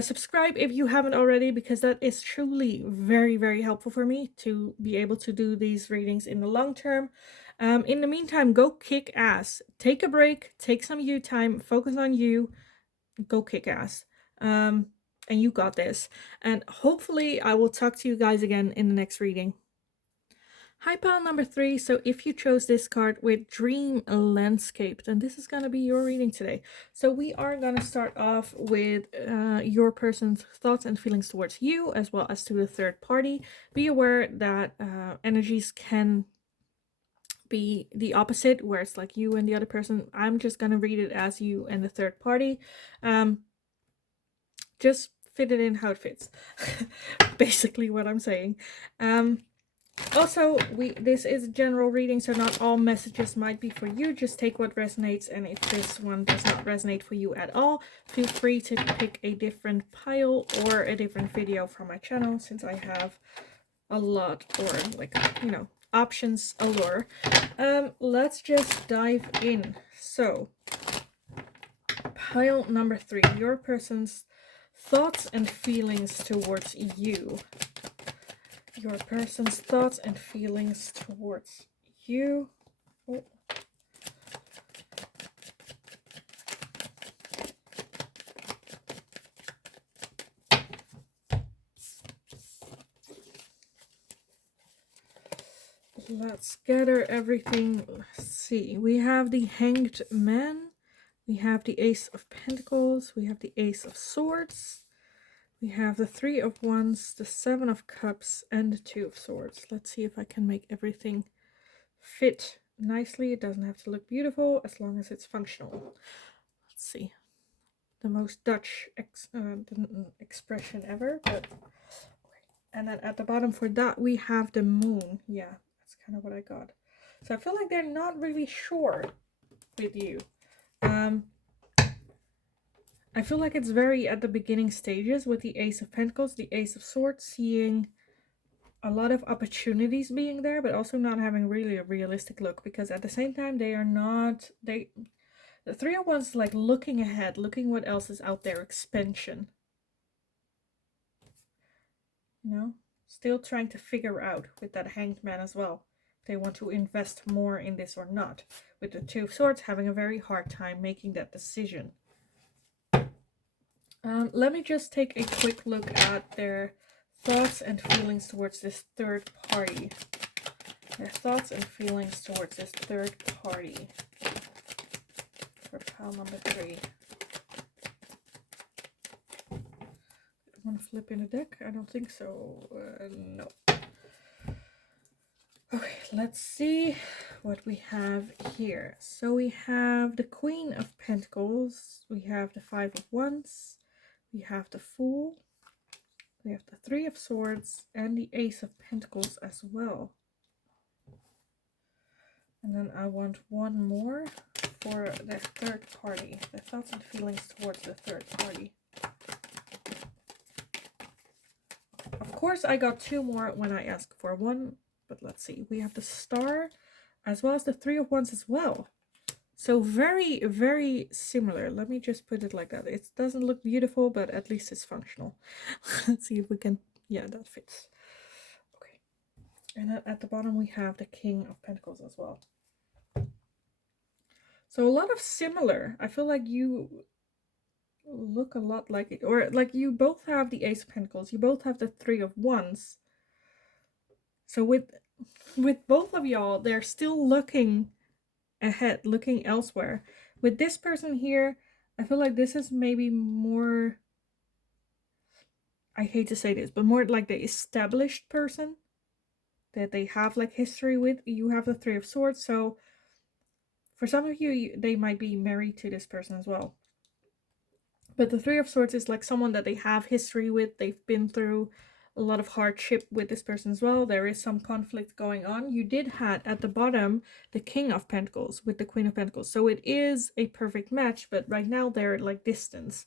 Subscribe if you haven't already, because that is truly very, very helpful for me to be able to do these readings in the long term. In the meantime, go kick ass. Take a break, take some you time, focus on you, go kick ass. And you got this. And hopefully I will talk to you guys again in the next reading. Hi, pile number 3. So if you chose this card with Dream Landscape, then this is going to be your reading today. So we are going to start off with your person's thoughts and feelings towards you, as well as to the third party. Be aware that energies can be the opposite, where it's like you and the other person. I'm just going to read it as you and the third party. Just fit it in how it fits. Basically what I'm saying. Also, this is a general reading, so not all messages might be for you. Just take what resonates, and if this one does not resonate for you at all, feel free to pick a different pile or a different video from my channel, since I have a lot, or like, you know, options allure. Let's just dive in. So, pile number 3, your person's thoughts and feelings towards you. Your person's thoughts and feelings towards you. Oh. Let's gather everything. Let's see. We have the Hanged Man. We have the Ace of Pentacles. We have the Ace of Swords. We have the 3 of Wands, the 7 of Cups, and the 2 of Swords. Let's see if I can make everything fit nicely. It doesn't have to look beautiful as long as it's functional. Let's see. The most Dutch expression ever. But and then at the bottom for that we have the Moon. Yeah, that's kind of what I got. So I feel like they're not really sure with you. I feel like it's very at the beginning stages with the Ace of Pentacles, the Ace of Swords, seeing a lot of opportunities being there, but also not having really a realistic look, because at the same time they are not, the 3 of Wands is like looking ahead, looking what else is out there, expansion. You know, still trying to figure out with that Hanged Man as well, if they want to invest more in this or not. With the 2 of Swords having a very hard time making that decision. Let me just take a quick look at their thoughts and feelings towards this third party. Their thoughts and feelings towards this third party. For pile number 3. Want to flip in a deck? I don't think so. No. Okay, let's see what we have here. So we have the Queen of Pentacles. We have the 5 of Wands. We have the Fool. We have the 3 of Swords and the Ace of Pentacles as well. And then I want one more for the third party. The thoughts and feelings towards the third party. Of course, I got 2 more when I asked for 1. But let's see. We have the Star as well as the 3 of Wands as well. So very, very similar. Let me just put it like that. It doesn't look beautiful, but at least it's functional. Let's see if we can... Yeah, that fits. Okay. And then at the bottom we have the King of Pentacles as well. So a lot of similar. I feel like you look a lot like it. Or like you both have the Ace of Pentacles. You both have the Three of Wands. So with both of y'all, they're still looking ahead, looking elsewhere. With this person here, I feel like this is maybe more, I hate to say this, but more like the established person that they have like history with. You have the Three of Swords, so for some of you, they might be married to this person as well. But the Three of Swords is like someone that they have history with. They've been through a lot of hardship with this person as well. There is some conflict going on. You did have at the bottom the King of Pentacles with the Queen of Pentacles. So it is a perfect match, but right now they're like distance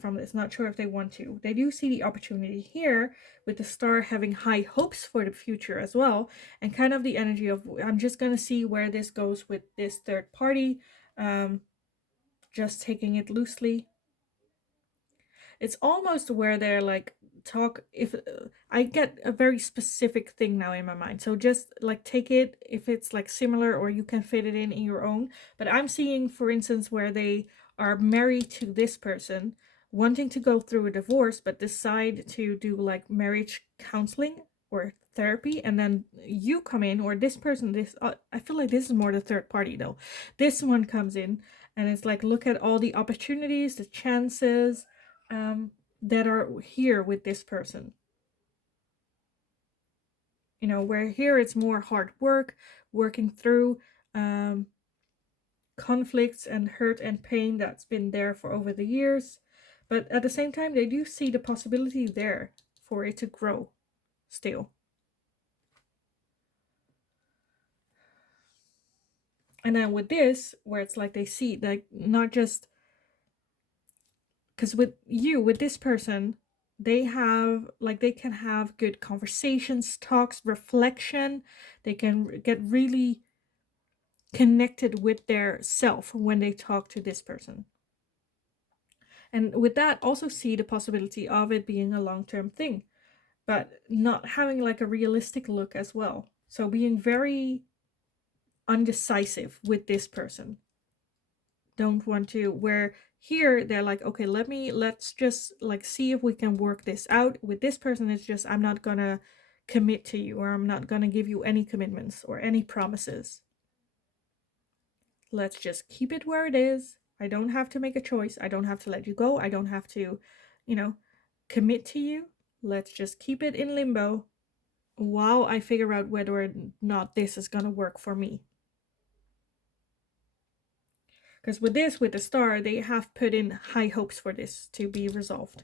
from this. Not sure if they want to. They do see the opportunity here with the Star having high hopes for the future as well. And kind of the energy of, I'm just going to see where this goes with this third party. Just taking it loosely. It's almost where they're like talk, if I get a very specific thing now in my mind, so just like take it if it's like similar or you can fit it in your own. But I'm seeing, for instance, where they are married to this person, wanting to go through a divorce but decide to do like marriage counseling or therapy, and then you come in, or this person, this I feel like this is more the third party though. This one comes in and it's like, look at all the opportunities, the chances that are here with this person. You know, where here it's more hard work, working through conflicts and hurt and pain that's been there for over the years. But at the same time, they do see the possibility there for it to grow still. And then with this, where it's like they see, like, not just because with you, with this person, they have like, they can have good conversations, talks, reflection. They can get really connected with their self when they talk to this person. And with that, also see the possibility of it being a long-term thing, but not having like a realistic look as well. So being very undecisive with this person. Don't want to, where here they're like, okay, let's just like see if we can work this out. With this person, it's just, I'm not gonna commit to you, or I'm not gonna give you any commitments or any promises. Let's just keep it where it is. I don't have to make a choice. I don't have to let you go. I don't have to, commit to you. Let's just keep it in limbo while I figure out whether or not this is gonna work for me. Because with this, with the Star, they have put in high hopes for this to be resolved.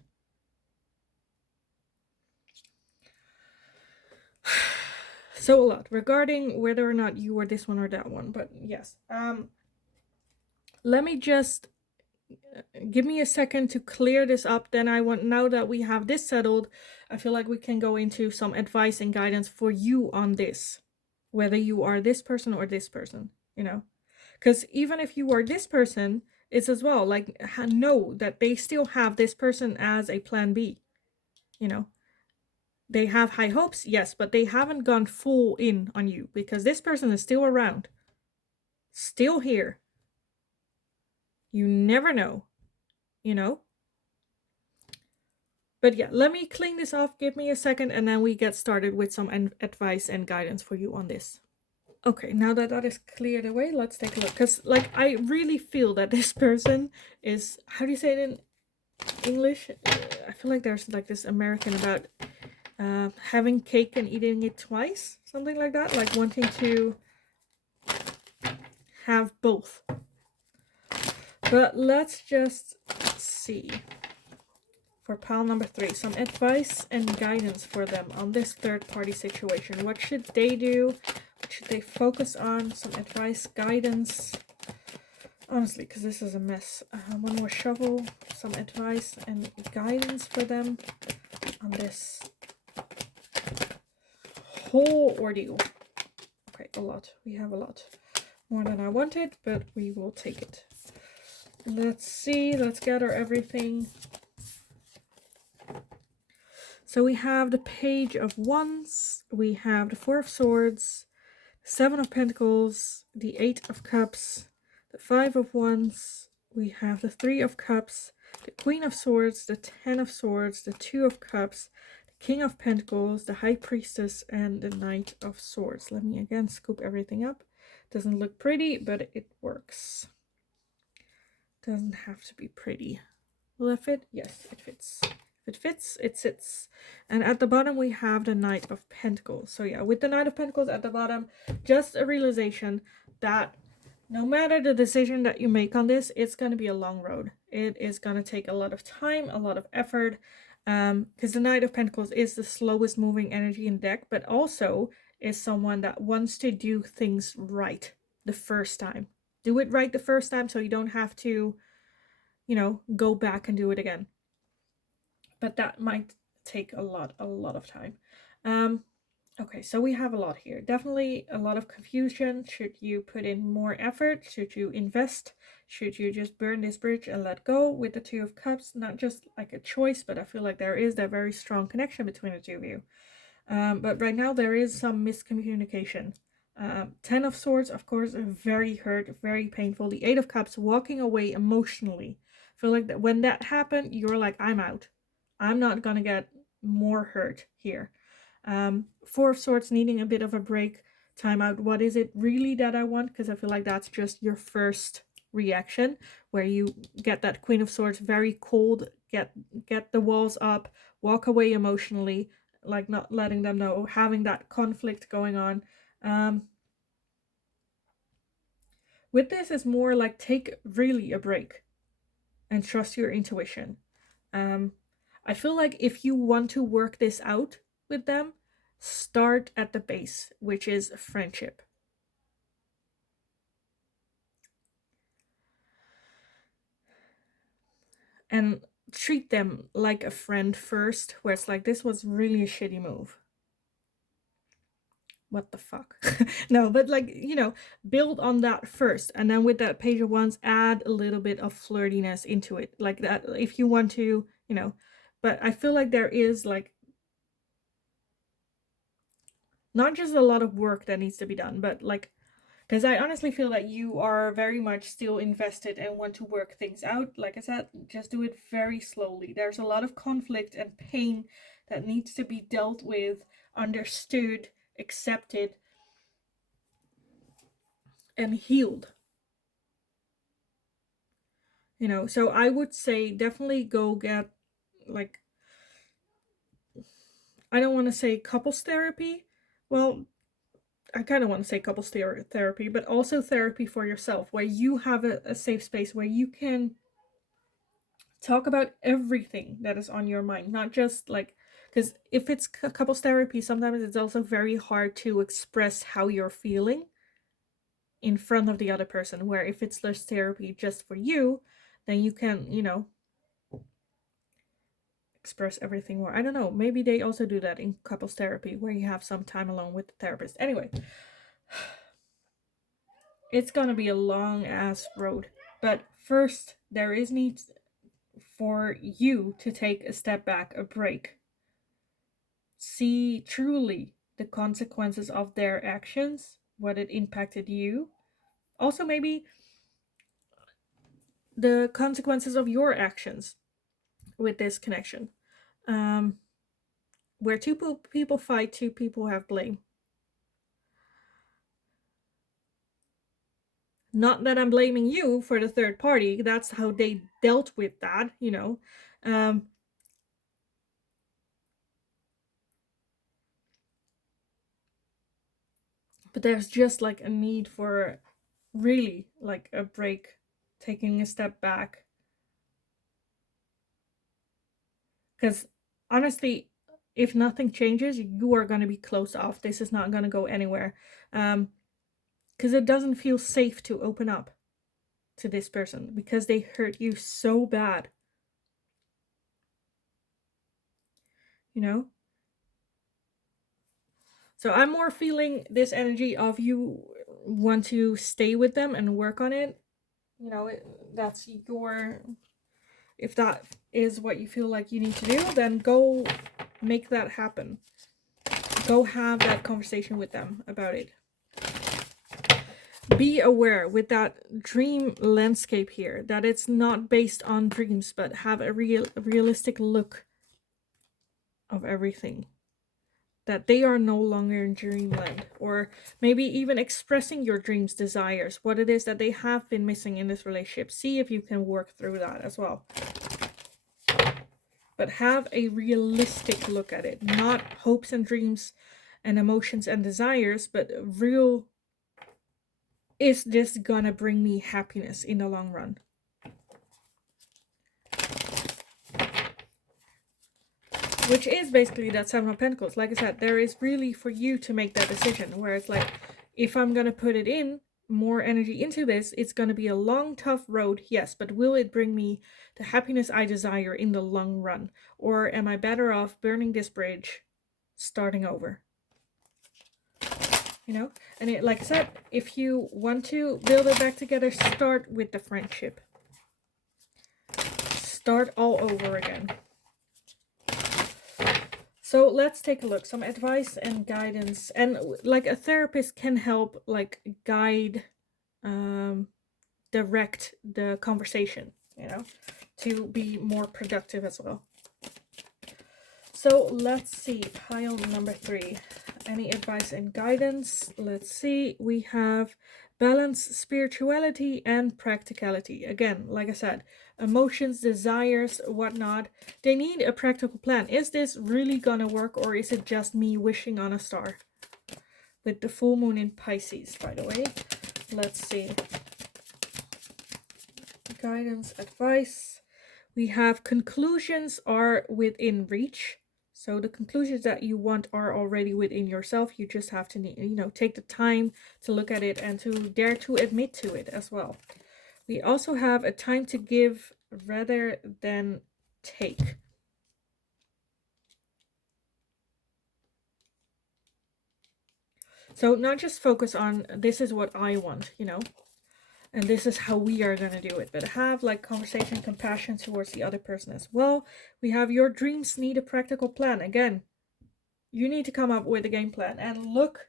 So a lot regarding whether or not you were this one or that one. But yes, let me just give me a second to clear this up. Then I want, now that we have this settled, I feel like we can go into some advice and guidance for you on this, whether you are this person or this person, because even if you are this person, it's as well like, know that they still have this person as a plan B. They have high hopes, yes, but they haven't gone full in on you, because this person is still around, still here. You never know. But yeah, let me clean this off. Give me a second, and then we get started with some advice and guidance for you on this. Okay, now that that is cleared away, let's take a look. Because, like, I really feel that this person is, how do you say it in English? I feel like there's, like, this American about having cake and eating it twice. Something like that. Like, wanting to have both. But let's just see. For pile number 3, some advice and guidance for them on this third-party situation. What should they do? What should they focus on? Some advice, guidance. Honestly, because this is a mess. One more shovel. Some advice and guidance for them on this whole ordeal. Okay, a lot. We have a lot. More than I wanted, but we will take it. Let's see. Let's gather everything. So we have the Page of Wands, we have the Four of Swords, Seven of Pentacles, the Eight of Cups, the Five of Wands, we have the Three of Cups, the Queen of Swords, the Ten of Swords, the Two of Cups, the King of Pentacles, the High Priestess, and the Knight of Swords. Let me again scoop everything up. Doesn't look pretty, but it works. Doesn't have to be pretty. Will it fit? Yes, it fits. If it fits, it sits. And at the bottom, we have the Knight of Pentacles. So yeah, with the Knight of Pentacles at the bottom, just a realization that no matter the decision that you make on this, it's going to be a long road. It is going to take a lot of time, a lot of effort, because the Knight of Pentacles is the slowest moving energy in the deck, but also is someone that wants to do things right the first time. Do it right the first time so you don't have to, you know, go back and do it again. But that might take a lot of time. Okay, so we have a lot here. Definitely a lot of confusion. Should you put in more effort? Should you invest? Should you just burn this bridge and let go? With the Two of Cups, not just like a choice, but I feel like there is that very strong connection between the two of you. But right now there is some miscommunication. Ten of Swords, of course, very hurt, very painful. The Eight of Cups, walking away emotionally. I feel like that when that happened, you're like, I'm out. I'm not gonna get more hurt here. Four of Swords, needing a bit of a break, time out. What is it really that I want? Because I feel like that's just your first reaction, where you get that Queen of Swords, very cold, get the walls up, walk away emotionally, like not letting them know, having that conflict going on. With this is more like take really a break and trust your intuition. I feel like if you want to work this out with them, start at the base, which is friendship. And treat them like a friend first, where it's like, this was really a shitty move. What the fuck? No, but like, you know, build on that first. And then with that Page of Wands, add a little bit of flirtiness into it. Like that, if you want to, you know. But I feel like there is like not just a lot of work that needs to be done, but like, because I honestly feel that you are very much still invested and want to work things out. Like I said, just do it very slowly. There's a lot of conflict and pain that needs to be dealt with, understood, accepted, and healed. You know, so I would say definitely go get, like, I don't want to say couples therapy. Well, I kind of want to say couples therapy, but also therapy for yourself, where you have a safe space where you can talk about everything that is on your mind, not just like, because if it's couples therapy, sometimes it's also very hard to express how you're feeling in front of the other person, where if it's less therapy just for you, then you can, you know, express everything more. I don't know, maybe they also do that in couples therapy, where you have some time alone with the therapist. Anyway, it's gonna be a long ass road, but first there is need for you to take a step back, a break, see truly the consequences of their actions, what it impacted you, also maybe the consequences of your actions with this connection. Where two people fight, two people have blame. Not that I'm blaming you for the third party, that's how they dealt with that, you know. But there's just like a need for really like a break, taking a step back. Because honestly, if nothing changes, you are going to be closed off. This is not going to go anywhere. Because it doesn't feel safe to open up to this person because they hurt you so bad. You know? So I'm more feeling this energy of you want to stay with them and work on it. You know, that's your, if that is what you feel like you need to do, then go make that happen. Go have that conversation with them about it. be aware with that dream landscape here that it's not based on dreams, but have a realistic look of everything. That they are no longer in dreamland, or maybe even expressing your dreams, desires, what it is that they have been missing in this relationship. See if you can work through that as well. But have a realistic look at it, not hopes and dreams and emotions and desires, but real, is this gonna bring me happiness in the long run? Which is basically that Seven of Pentacles. Like I said, there is really for you to make that decision, where it's like, if I'm gonna put it in, more energy into this, it's gonna be a long, tough road, yes, but will it bring me the happiness I desire in the long run? Or am I better off burning this bridge, starting over? You know? And it, like I said, if you want to build it back together, start with the friendship. Start all over again. So let's take a look. Some advice and guidance. And like a therapist can help like guide, direct the conversation, you know, to be more productive as well. So let's see, pile number 3. Any advice and guidance? Let's see. We have balance, spirituality, and practicality. Again, like I said, emotions, desires, whatnot, they need a practical plan. Is this really gonna work, or is it just me wishing on a star? With the full moon in Pisces, by the way. Let's see. Guidance, advice. We have conclusions are within reach. So the conclusions that you want are already within yourself. You just have to, you know, take the time to look at it and to dare to admit to it as well. We also have a time to give rather than take. So not just focus on this is what I want, you know, and this is how we are going to do it, but have like conversation, compassion towards the other person as well. We have your dreams need a practical plan. Again, you need to come up with a game plan and look,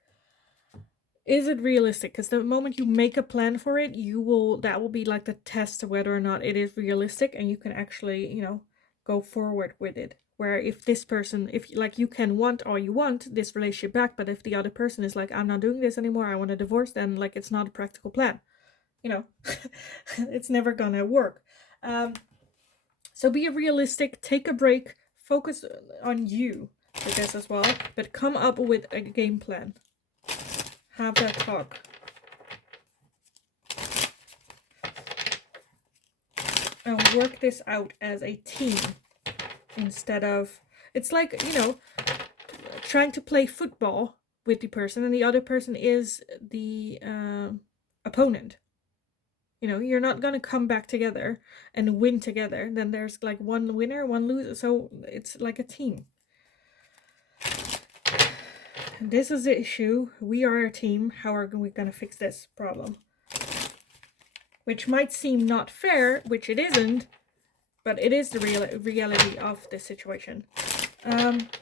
is it realistic? Because the moment you make a plan for it, that will be like the test of whether or not it is realistic, and you can actually, you know, go forward with it. Where if this person, if like you can want all you want this relationship back, but if the other person is like, I'm not doing this anymore, I want a divorce, then like it's not a practical plan. You know, it's never gonna work. So be realistic, take a break, focus on you with this as well, but come up with a game plan. Have that talk. And work this out as a team instead of, it's like, you know, trying to play football with the person and the other person is the opponent. You know, you're not gonna come back together and win together. Then there's like one winner, one loser. So it's like a team. This is the issue. We are a team. How are we gonna fix this problem? Which might seem not fair, which it isn't, but it is the reality of this situation.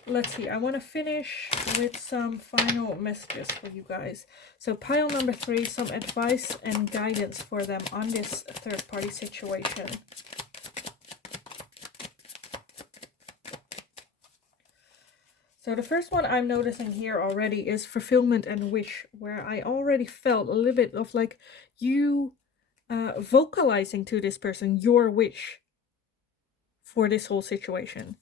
Let's see. I want to finish with some final messages for you guys. So pile number 3, some advice and guidance for them on this third-party situation. So the first one I'm noticing here already is fulfillment and wish, where I already felt a little bit of like you vocalizing to this person your wish for this whole situation.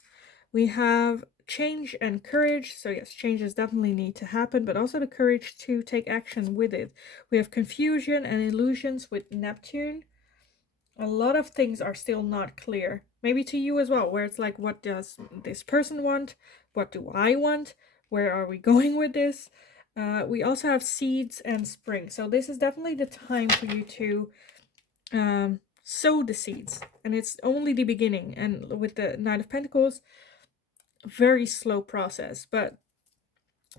We have change and courage. So yes, changes definitely need to happen, but also the courage to take action with it. We have confusion and illusions with Neptune. A lot of things are still not clear. Maybe to you as well, where it's like, what does this person want? What do I want? Where are we going with this? We also have seeds and spring. So this is definitely the time for you to sow the seeds. And it's only the beginning. And with the Knight of Pentacles, very slow process, but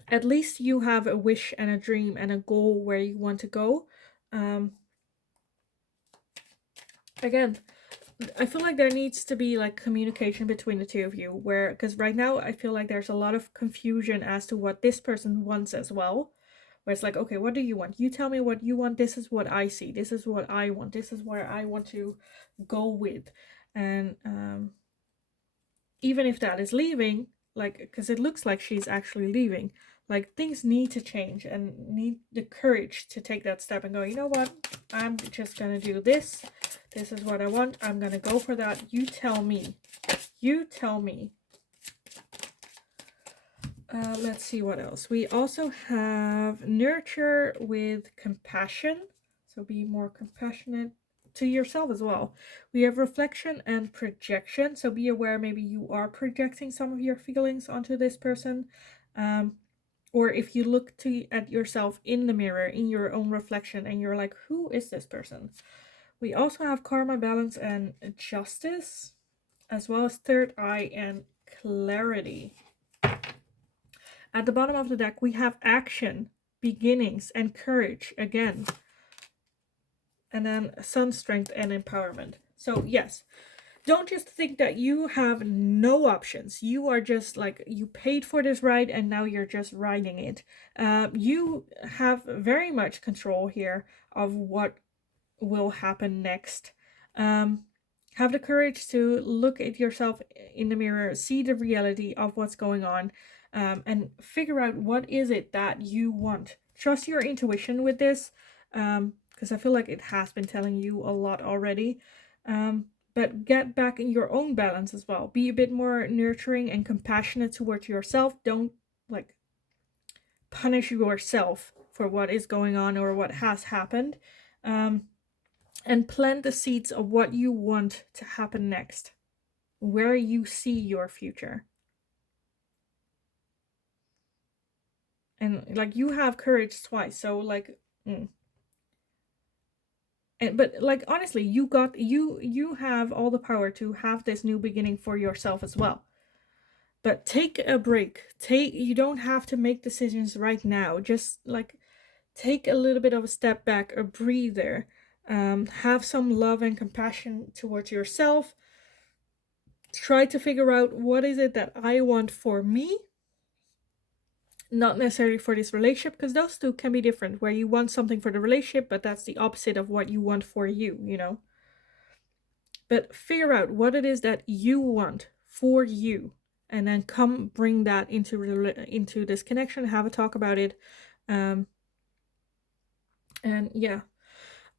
at least you have a wish and a dream and a goal where you want to go. Again, I feel like there needs to be like communication between the two of you, where, because right now I feel like there's a lot of confusion as to what this person wants as well, where it's like, okay, what do you want? You tell me what you want. This is what I see. This is what I want. This is where I want to go with. And even if that is leaving, like, because it looks like she's actually leaving, like, things need to change and need the courage to take that step and go, you know what, I'm just gonna do this. This is what I want. I'm gonna go for that. You tell me. You tell me. Let's see what else. We also have nurture with compassion. So be more compassionate to yourself as well. We have reflection and projection. So be aware, maybe you are projecting some of your feelings onto this person. Or if you look at yourself in the mirror, in your own reflection, and you're like, who is this person? We also have karma, balance, and justice, as well as third eye and clarity. At the bottom of the deck, we have action, beginnings, and courage again. And then sun, strength, and empowerment. So yes, don't just think that you have no options. You are just like, you paid for this ride and now you're just riding it. You have very much control here of what will happen next. Have the courage to look at yourself in the mirror, see the reality of what's going on, and figure out what is it that you want. Trust your intuition with this, because I feel like it has been telling you a lot already. But get back in your own balance as well. Be a bit more nurturing and compassionate towards yourself. Don't like punish yourself for what is going on or what has happened. And plant the seeds of what you want to happen next, where you see your future. And like, you have courage twice, so like, and but like, honestly, you have all the power to have this new beginning for yourself as well. But take a break. You don't have to make decisions right now. Just like, take a little bit of a step back, a breather. Have some love and compassion towards yourself. Try to figure out, what is it that I want for me, not necessarily for this relationship, because those two can be different, where you want something for the relationship, but that's the opposite of what you want for you, you know. But figure out what it is that you want for you, and then come bring that into this connection, have a talk about it. And yeah,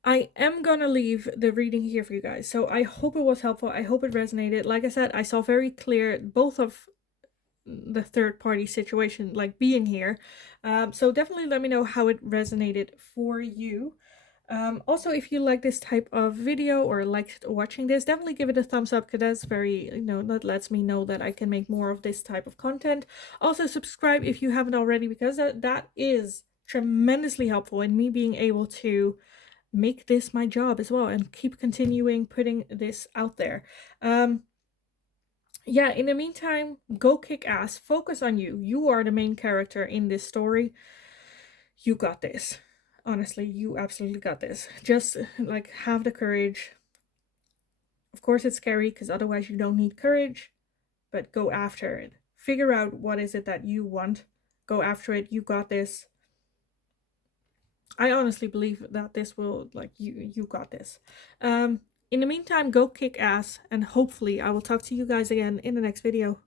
I am gonna leave the reading here for you guys. So I hope it was helpful. I hope it resonated. Like I said, I saw very clear both of the third party situation, like being here. So definitely let me know how it resonated for you. Also, if you like this type of video or liked watching this, definitely give it a thumbs up, because that's very, that lets me know that I can make more of this type of content. Also, subscribe if you haven't already, because that is tremendously helpful in me being able to make this my job as well and keep continuing putting this out there. Yeah, in the meantime, go kick ass. Focus on you. You are the main character in this story. You got this. Honestly, you absolutely got this. Just like, have the courage. Of course it's scary, because otherwise you don't need courage, but go after it. Figure out what is it that you want. Go after it. You got this. I honestly believe that this will, like, you got this. In the meantime, go kick ass, and hopefully I will talk to you guys again in the next video.